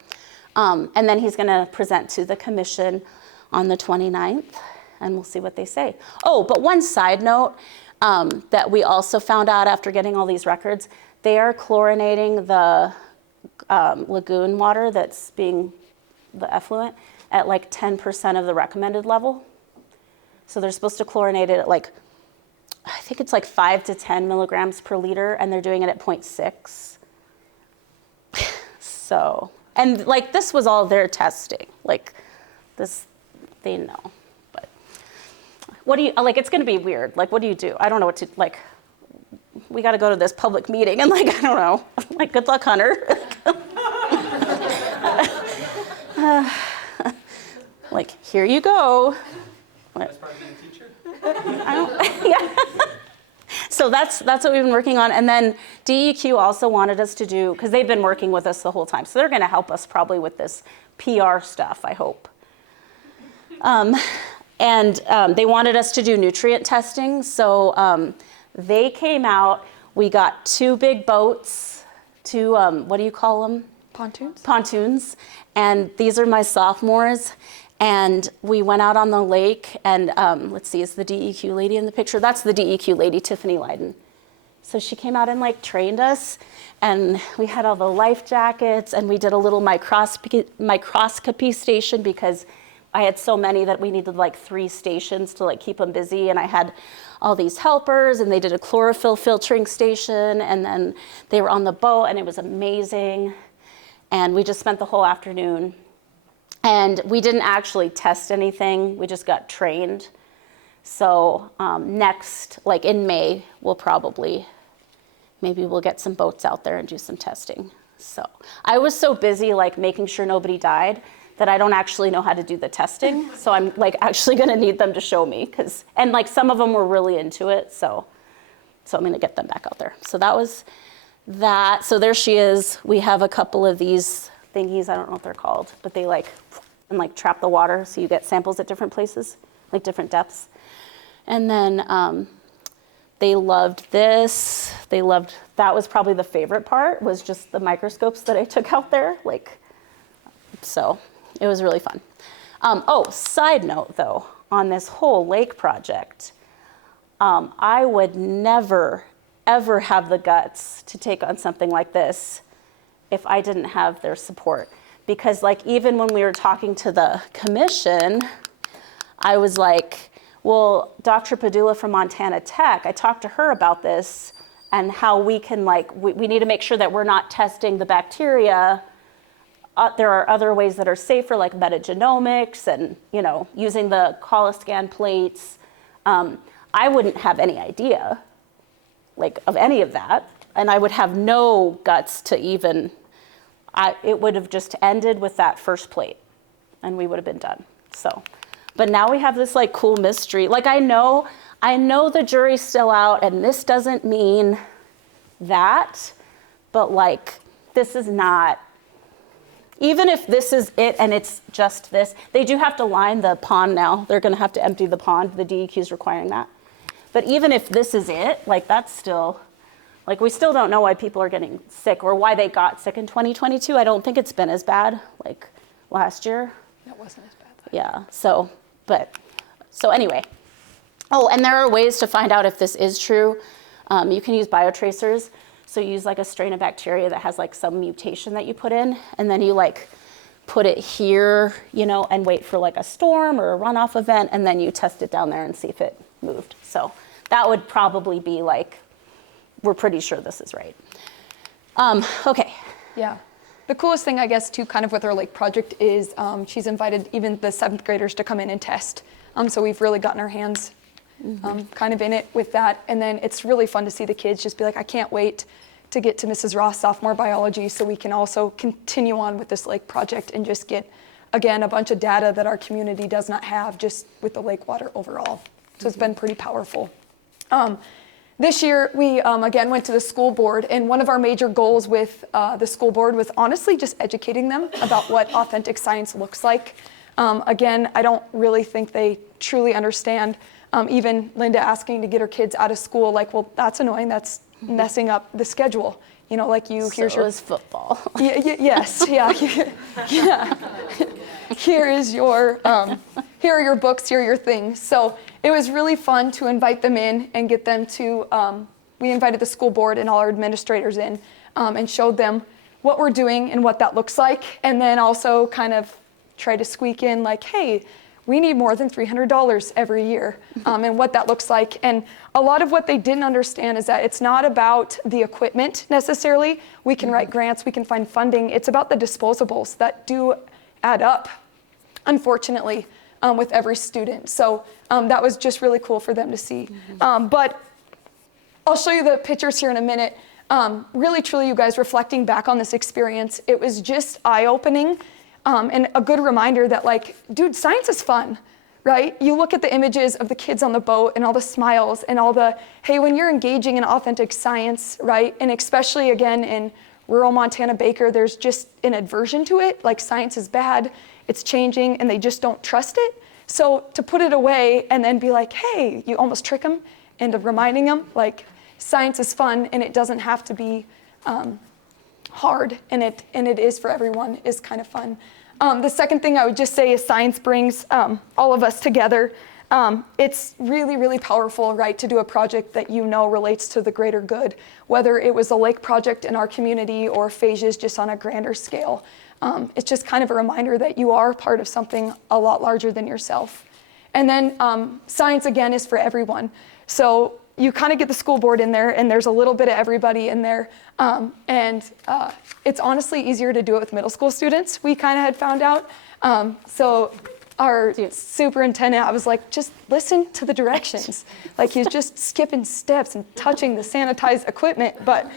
And then he's going to present to the commission on the 29th, and we'll see what they say. Oh, but one side note that we also found out after getting all these records, they are chlorinating the lagoon water that's being the effluent at like 10% of the recommended level. So they're supposed to chlorinate it at I think it's 5 to 10 milligrams per liter, and they're doing it at 0.6. So, and this was all their testing. This, they know. But what do you, it's gonna be weird. What do you do? I don't know what to, we gotta go to this public meeting, and I don't know. Good luck, Hunter. Here you go. That's probably being a teacher. Yeah. So that's what we've been working on. And then DEQ also wanted us to do, because they've been working with us the whole time. So they're going to help us probably with this PR stuff, I hope. And they wanted us to do nutrient testing. So they came out. We got 2 big boats, 2, what do you call them? Pontoons? Pontoons. And these are my sophomores. And we went out on the lake. And let's see, is the DEQ lady in the picture? That's the DEQ lady, Tiffany Leiden. So she came out and like trained us, and we had all the life jackets, and we did a little microscopy station because I had so many that we needed like 3 stations to like keep them busy. And I had all these helpers, and they did a chlorophyll filtering station, and then they were on the boat, and it was amazing. And we just spent the whole afternoon. And we didn't actually test anything, we just got trained. So next, like in May, maybe we'll get some boats out there and do some testing. So I was so busy like making sure nobody died that I don't actually know how to do the testing. So I'm like actually gonna need them to show me, and like some of them were really into it. So I'm gonna get them back out there. So that was that. So there she is. We have a couple of these thingies, I don't know what they're called, but they like trap the water so you get samples at different places, like different depths. And then they loved this. That was probably the favorite part, was just the microscopes that I took out there. So it was really fun. Side note though, on this whole lake project, I would never, ever have the guts to take on something like this if I didn't have their support. Because like even when we were talking to the commission, I was like, well, Dr. Padula from Montana Tech, I talked to her about this and how we can we need to make sure that we're not testing the bacteria. There are other ways that are safer, like metagenomics and using the coloscan plates. I wouldn't have any idea of any of that, and I would have no guts to even, it would have just ended with that first plate and we would have been done. So. But now we have this cool mystery. I know the jury's still out, and this doesn't mean that, but this is not, even if this is it and it's just this, they do have to line the pond now. They're gonna have to empty the pond. The DEQ is requiring that. But even if this is it, that's still, we still don't know why people are getting sick or why they got sick in 2022. I don't think it's been as bad last year. That wasn't as bad. Yeah, so anyway. Oh, and there are ways to find out if this is true. You can use biotracers. So you use a strain of bacteria that has some mutation that you put in, and then you put it here, and wait for a storm or a runoff event, and then you test it down there and see if it moved. So that would probably be we're pretty sure this is right. Okay. Yeah. The coolest thing, I guess, too, kind of with our lake project is she's invited even the 7th graders to come in and test. So we've really gotten our hands kind of in it with that. And then it's really fun to see the kids just be like, I can't wait to get to Mrs. Ross sophomore biology so we can also continue on with this lake project and just get, again, a bunch of data that our community does not have just with the lake water overall. So it's been pretty powerful. This year, we again went to the school board, and one of our major goals with the school board was honestly just educating them about what authentic science looks like. Again, I don't really think they truly understand. Even Linda asking to get her kids out of school, well, that's annoying. That's messing up the schedule. Here's your football. Yes, yeah. Here are your books, here are your things. So it was really fun to invite them in and get them to, we invited the school board and all our administrators in and showed them what we're doing and what that looks like. And then also kind of try to squeak in hey, we need more than $300 every year and what that looks like. And a lot of what they didn't understand is that it's not about the equipment necessarily. We can write grants, we can find funding. It's about the disposables that do add up, unfortunately, with every student. So that was just really cool for them to see. But I'll show you the pictures here in a minute. Really, truly, you guys, reflecting back on this experience, it was just eye-opening and a good reminder that dude, science is fun, right? You look at the images of the kids on the boat and all the smiles and all the, hey, when you're engaging in authentic science, right? And especially again in rural Montana Baker, there's just an aversion to it. Science is bad, it's changing, and they just don't trust it. So to put it away and then be like, hey, you almost trick them into reminding them, like, science is fun and it doesn't have to be hard, and it is for everyone, is kind of fun. The second thing I would just say is science brings all of us together. It's really, really powerful, right, to do a project that you know relates to the greater good, whether it was a lake project in our community or Phages just on a grander scale. It's just kind of a reminder that you are part of something a lot larger than yourself. And then science, again, is for everyone. So you kind of get the school board in there, and there's a little bit of everybody in there. It's honestly easier to do it with middle school students, we kind of had found out. So our superintendent, I was like, just listen to the directions. Like, he's just skipping steps and touching the sanitized equipment. But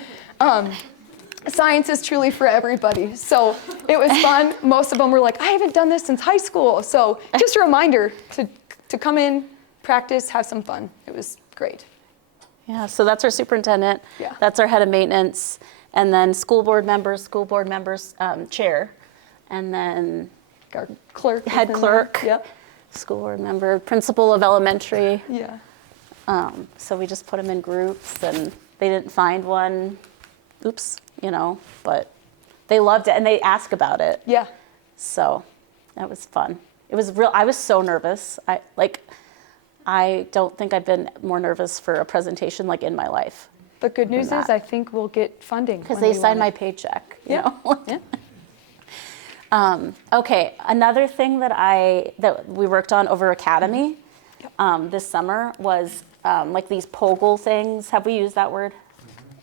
science is truly for everybody. So it was fun. Most of them were like, I haven't done this since high school. So just a reminder to come in, practice, have some fun. It was great. Yeah, so that's our superintendent. Yeah. That's our head of maintenance. And then school board members, chair. And then Our clerk. head clerk, Yep. school board member, principal of elementary. Yeah. So we just put them in groups, and they didn't find one. Oops, but they loved it, and they asked about it. Yeah. So that was fun. It was real. I was so nervous. I don't think I've been more nervous for a presentation like in my life. The good news Than is that. I think we'll get funding. Because when they we signed my want it. paycheck. Yeah. Yeah. Okay, another thing that we worked on over Academy this summer was like these POGL things. Have we used that word?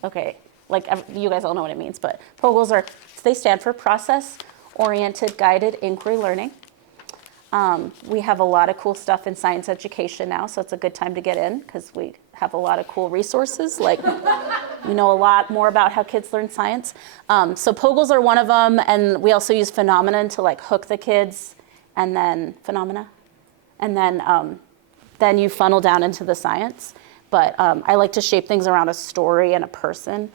Okay, like you guys all know what it means, but POGLs they stand for Process Oriented Guided Inquiry Learning. We have a lot of cool stuff in science education now, so it's a good time to get in because we have a lot of cool resources. Like, we know a lot more about how kids learn science. So POGLs are one of them, and we also use phenomenon to like hook the kids, and then then you funnel down into the science. But I like to shape things around a story and a person.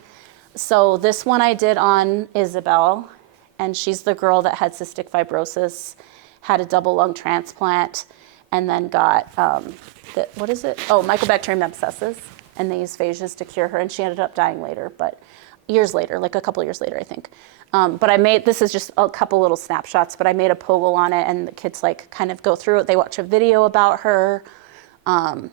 So this one I did on Isabel, and she's the girl that had cystic fibrosis, had a double lung transplant, and then got, Mycobacterium abscessus, and they used phages to cure her, and she ended up dying later, but years later, like a couple years later, I think. But this is just a couple little snapshots, but I made a POGL on it, and the kids like kind of go through it. They watch a video about her, and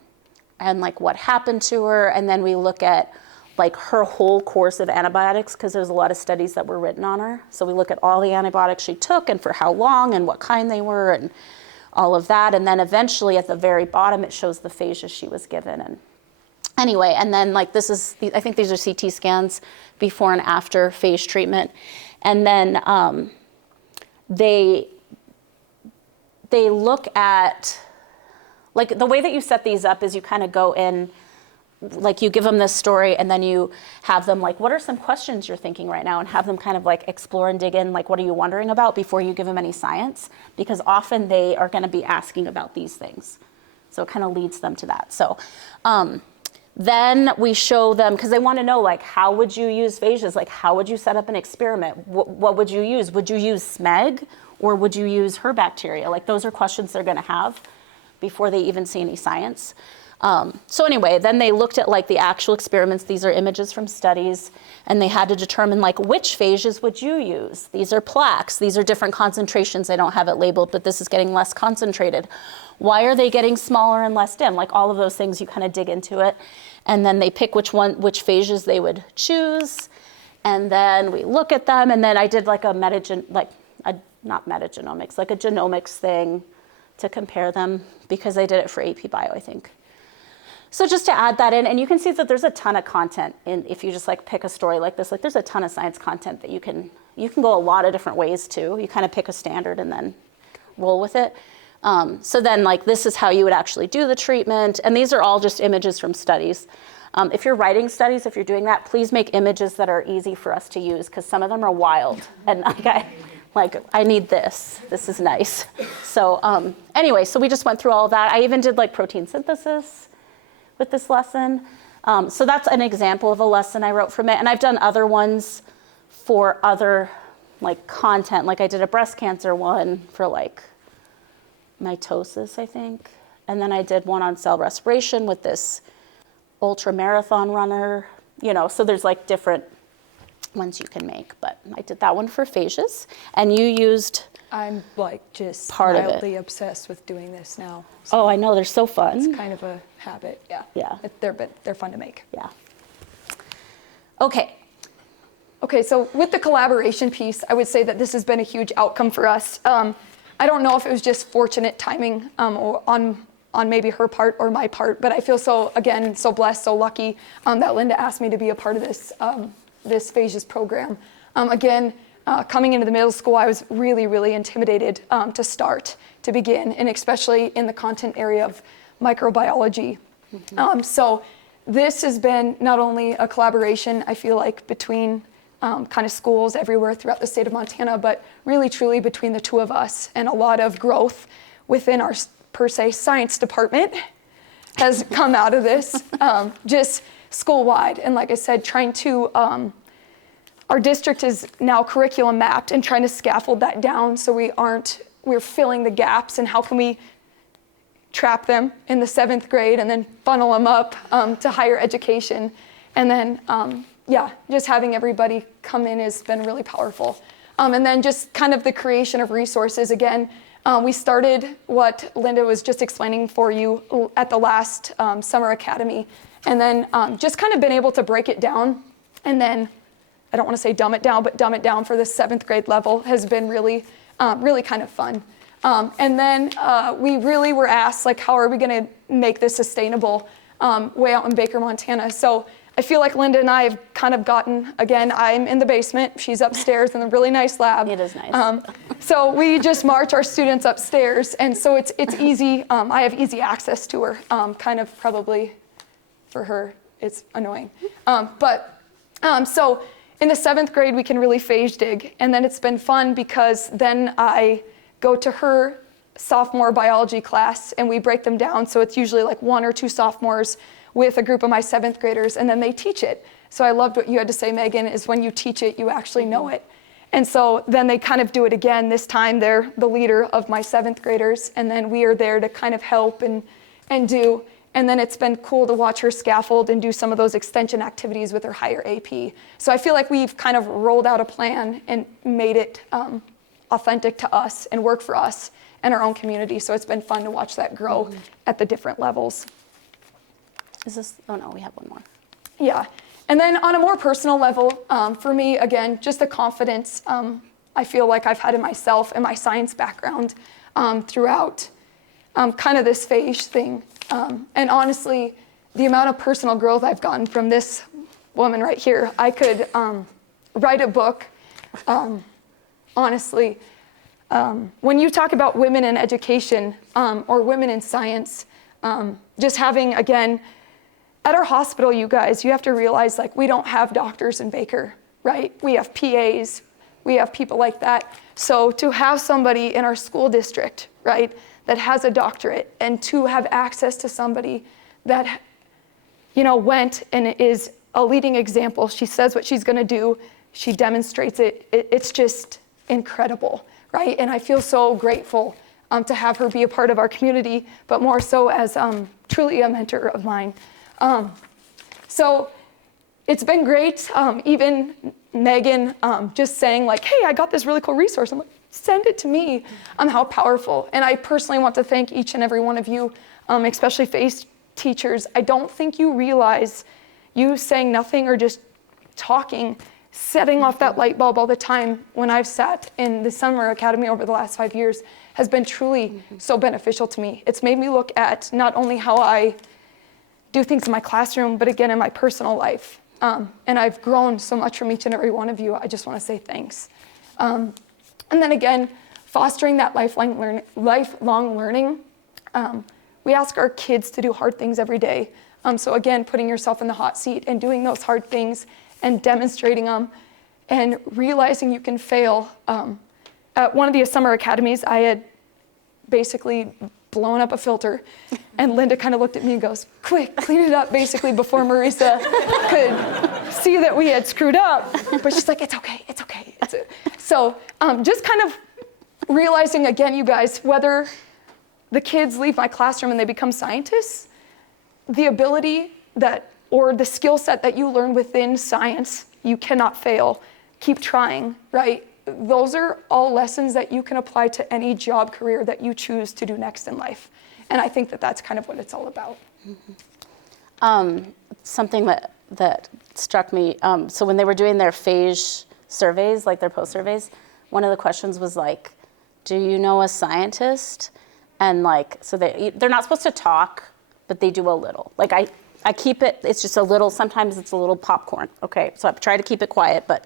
like what happened to her, and then we look at like her whole course of antibiotics, because there's a lot of studies that were written on her. So we look at all the antibiotics she took and for how long and what kind they were and all of that. And then eventually at the very bottom, it shows the phages she was given. And anyway, and then like I think these are CT scans before and after phage treatment. And then they look at, like the way that you set these up is you kind of go in, like you give them this story and then you have them like, what are some questions you're thinking right now? And have them kind of like explore and dig in, like what are you wondering about before you give them any science? Because often they are gonna be asking about these things. So it kind of leads them to that. So then we show them, because they wanna know like, how would you use phages? Like how would you set up an experiment? What would you use? Would you use SMEG or would you use her bacteria? Like those are questions they're gonna have before they even see any science. So anyway, then they looked at like the actual experiments. These are images from studies, and they had to determine like which phages would you use. These are plaques. These are different concentrations. I don't have it labeled, but this is getting less concentrated. Why are they getting smaller and less dim? Like all of those things, you kind of dig into it, and then they pick which phages they would choose, and then we look at them, and then I did like not metagenomics, like a genomics thing to compare them because I did it for AP Bio, I think. So just to add that in, and you can see that there's a ton of content in, if you just like pick a story like this, like there's a ton of science content that you can go a lot of different ways too. You kind of pick a standard and then roll with it. So then like this is how you would actually do the treatment. And these are all just images from studies. If you're writing studies, if you're doing that, please make images that are easy for us to use because some of them are wild. And I need this. This is nice. So anyway, so we just went through all of that. I even did like protein synthesis with this lesson. So that's an example of a lesson I wrote from it. And I've done other ones for other like content. Like I did a breast cancer one for like mitosis, I think. And then I did one on cell respiration with this ultra marathon runner, so there's like different ones you can make. But I did that one for phages. And you used, I'm like just part of it. mildly obsessed with doing this now. So oh, I know, they're so fun. it's kind of a habit, yeah. Yeah. They're fun to make. Yeah. Okay. Okay, so with the collaboration piece, I would say that this has been a huge outcome for us. I don't know if it was just fortunate timing or on maybe her part or my part, but I feel so blessed, so lucky that Linda asked me to be a part of this Phages program. Coming into the middle school, I was really, really intimidated to begin, and especially in the content area of microbiology. Mm-hmm. So this has been not only a collaboration, I feel like, between kind of schools everywhere throughout the state of Montana, but really truly between the two of us, and a lot of growth within our, per se, science department has come out of this, just school-wide. And like I said, trying to, our district is now curriculum mapped and trying to scaffold that down so we're filling the gaps, and how can we trap them in the 7th grade and then funnel them up to higher education. And then, just having everybody come in has been really powerful. And then just kind of the creation of resources. Again, we started what Linda was just explaining for you at the last summer academy. And then just kind of been able to break it down. And then, I don't want to say dumb it down, but dumb it down for the 7th grade level has been really, really kind of fun. And then we really were asked, like, how are we going to make this sustainable way out in Baker, Montana? So I feel like Linda and I have kind of gotten, again, I'm in the basement, she's upstairs in a really nice lab. It is nice. So we just march our students upstairs, and so it's easy. I have easy access to her, kind of probably for her, it's annoying. So in the 7th grade, we can really phage dig, and then it's been fun because then I go to her sophomore biology class and we break them down. So it's usually like 1 or 2 sophomores with a group of my 7th graders, and then they teach it. So I loved what you had to say, Megan, is when you teach it, you actually know it. And so then they kind of do it again. This time they're the leader of my 7th graders, and then we are there to kind of help and do. And then it's been cool to watch her scaffold and do some of those extension activities with her higher AP. So I feel like we've kind of rolled out a plan and made it authentic to us and work for us and our own community. So it's been fun to watch that grow at the different levels. Is this, oh no, we have one more. Yeah. And then on a more personal level, for me, again, just the confidence I feel like I've had in myself and my science background throughout kind of this phage thing. And honestly, the amount of personal growth I've gotten from this woman right here, I could write a book. Honestly, when you talk about women in education or women in science, just having, again, at our hospital, you guys, you have to realize, like, we don't have doctors in Baker, right? We have PAs, we have people like that. So to have somebody in our school district, right, that has a doctorate, and to have access to somebody that, went and is a leading example. She says what she's going to do. She demonstrates it. It's just incredible, right? And I feel so grateful to have her be a part of our community, but more so as truly a mentor of mine. So it's been great. Even Megan just saying, like, hey, I got this really cool resource. I'm like, send it to me. How powerful. And I personally want to thank each and every one of you, especially phage teachers. I don't think you realize you saying nothing or just talking, setting off that light bulb all the time when I've sat in the summer academy over the last 5 years has been truly so beneficial to me. It's made me look at not only how I do things in my classroom, but again, in my personal life. And I've grown so much from each and every one of you. I just want to say thanks. And then again, fostering that lifelong learning. We ask our kids to do hard things every day. So again, putting yourself in the hot seat and doing those hard things and demonstrating them and realizing you can fail. At one of the summer academies, I had basically blown up a filter, and Linda kind of looked at me and goes, quick, clean it up, basically before Marisa could see that we had screwed up. But she's like, it's okay. So just kind of realizing, again, you guys, whether the kids leave my classroom and they become scientists, the ability that, or the skill set that you learn within science, you cannot fail. Keep trying, right? Those are all lessons that you can apply to any job career that you choose to do next in life. And I think that that's kind of what it's all about. Something that struck me, so when they were doing their phage surveys, like their post surveys, one of the questions was like, do you know a scientist? And like, so they're not supposed to talk, but they do a little. Like I keep it, it's just a little, sometimes it's a little popcorn, okay? So I try to keep it quiet, but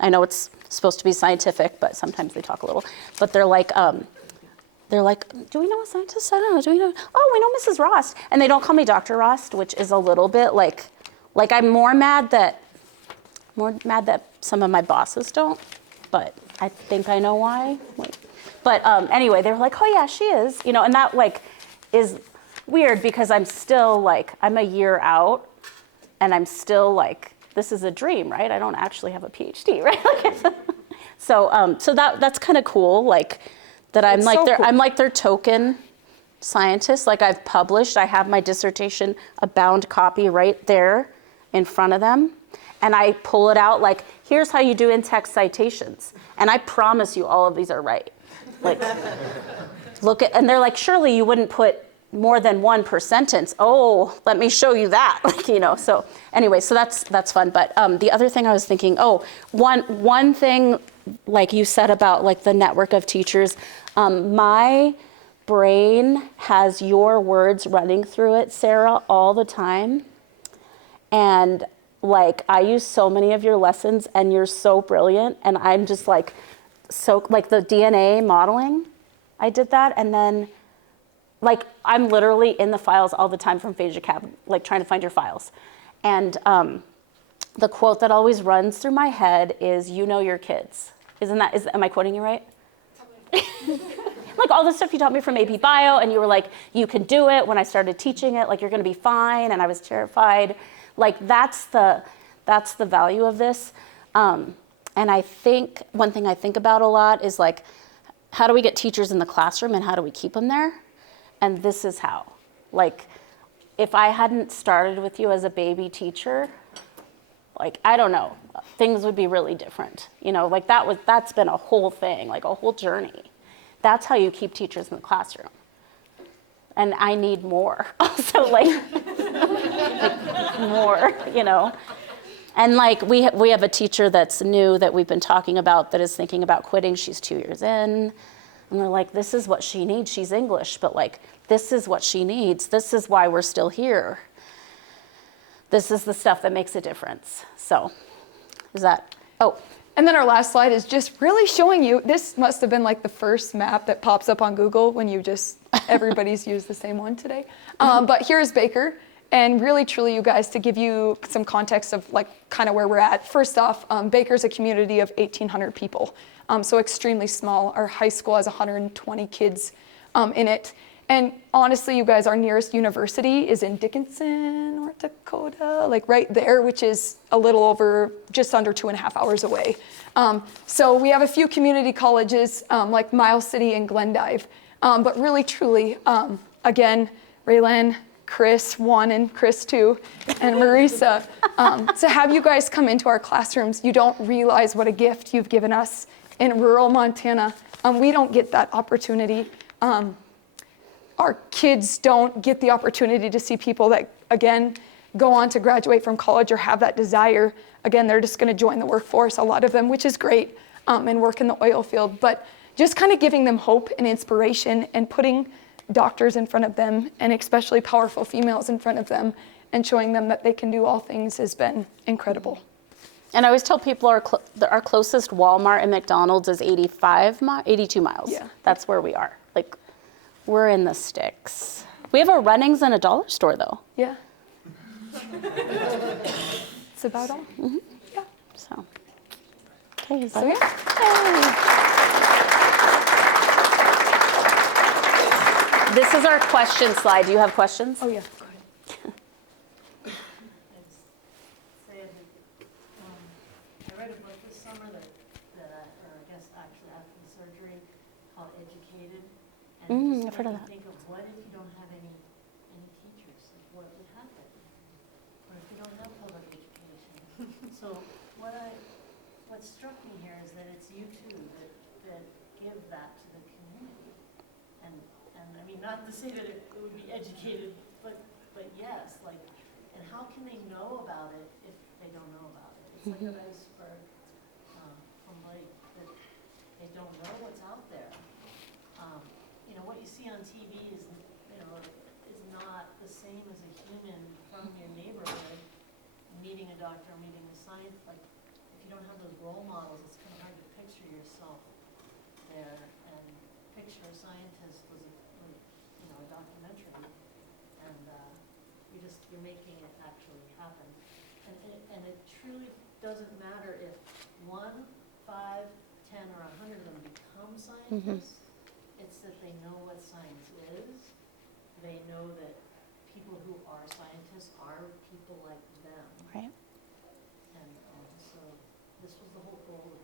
I know it's supposed to be scientific, but sometimes they talk a little. But they're like, do we know a scientist? I don't know, do we know? Oh, we know Mrs. Rost. And they don't call me Dr. Rost, which is a little bit like I'm more mad that some of my bosses don't, but I think I know why. But anyway, they were like, oh yeah, she is, you know, and that like is weird because I'm still like, I'm a year out and I'm still like, this is a dream, right? I don't actually have a PhD, right? So that's kind of cool, like that I'm It's like so cool. I'm like their token scientist. Like I've published, I have my dissertation, a bound copy right there in front of them. And I pull it out like, here's how you do in-text citations. And I promise you all of these are right. Like, look at, and they're like, surely you wouldn't put more than one per sentence. Oh, let me show you that. Like, you know, so anyway, so that's fun. But the other thing I was thinking, one thing like you said about like the network of teachers, my brain has your words running through it, Sarah, all the time. And like, I use so many of your lessons and you're so brilliant. And I'm just like, so like the DNA modeling, I did that. And then like, I'm literally in the files all the time from Phage Academy, like trying to find your files. And the quote that always runs through my head is, you know your kids. Am I quoting you right? Like all the stuff you taught me from AP Bio, and you were like, you can do it. When I started teaching it, like you're gonna be fine, and I was terrified. Like that's the value of this. And I think, one thing I think about a lot is like, how do we get teachers in the classroom and how do we keep them there? And this is how. Like, if I hadn't started with you as a baby teacher, like, I don't know, things would be really different. You know, like that's been a whole thing, like a whole journey. That's how you keep teachers in the classroom. And I need more, also like more, you know. And like we have a teacher that's new that we've been talking about that is thinking about quitting. She's 2 years in. And we're like, this is what she needs. She's English, but like, this is what she needs. This is why we're still here. This is the stuff that makes a difference. So, And then our last slide is just really showing you, this must have been like the first map that pops up on Google when you just, everybody's used the same one today. But here's Baker. And really, truly, you guys, to give you some context of like kind of where we're at. First off, Baker's a community of 1,800 people. So extremely small. Our high school has 120 kids in it. And honestly, you guys, our nearest university is in Dickinson, North Dakota, like right there, which is a little over, just under 2.5 hours away. So we have a few community colleges like Miles City and Glendive. But really, truly, again, Raylan, Chris 1 and Chris 2, and Marisa, to have you guys come into our classrooms, you don't realize what a gift you've given us in rural Montana. We don't get that opportunity. Our kids don't get the opportunity to see people that, again, go on to graduate from college or have that desire. Again, they're just gonna join the workforce, a lot of them, which is great, and work in the oil field. But just kind of giving them hope and inspiration and putting doctors in front of them, and especially powerful females in front of them, and showing them that they can do all things has been incredible. and I always tell people our closest Walmart and McDonald's is 82 miles. Yeah. That's where we are. Like, we're in the sticks. We have a Runnings and a dollar store, though. Yeah. It's about all. Mm-hmm. Yeah. So, okay, is that So it? yeah. This is our question slide. Do you have questions? Oh yeah. Go ahead. I read a book this summer or I guess actually after the surgery, called Educated. And I've heard of it that. Think of struck me here is that it's you two that give that to the community. And I mean, not to say that it would be educated, but yes, like, and how can they know about it if they don't know about it? It's like an iceberg from Blake, that they don't know what's out there. You know, what you see on TV is, you know, is not the same as a human from your neighborhood meeting a doctor, meeting a scientist. Like, if you don't have those role models, it's kind of hard to picture yourself there and picture a scientist was you know, a documentary, and you're making it actually happen. And it truly doesn't matter if 1, 5, 10, or 100 of them become scientists. It's that they know what science is. They know that people who are scientists are people like them. Right. And so this was the whole goal of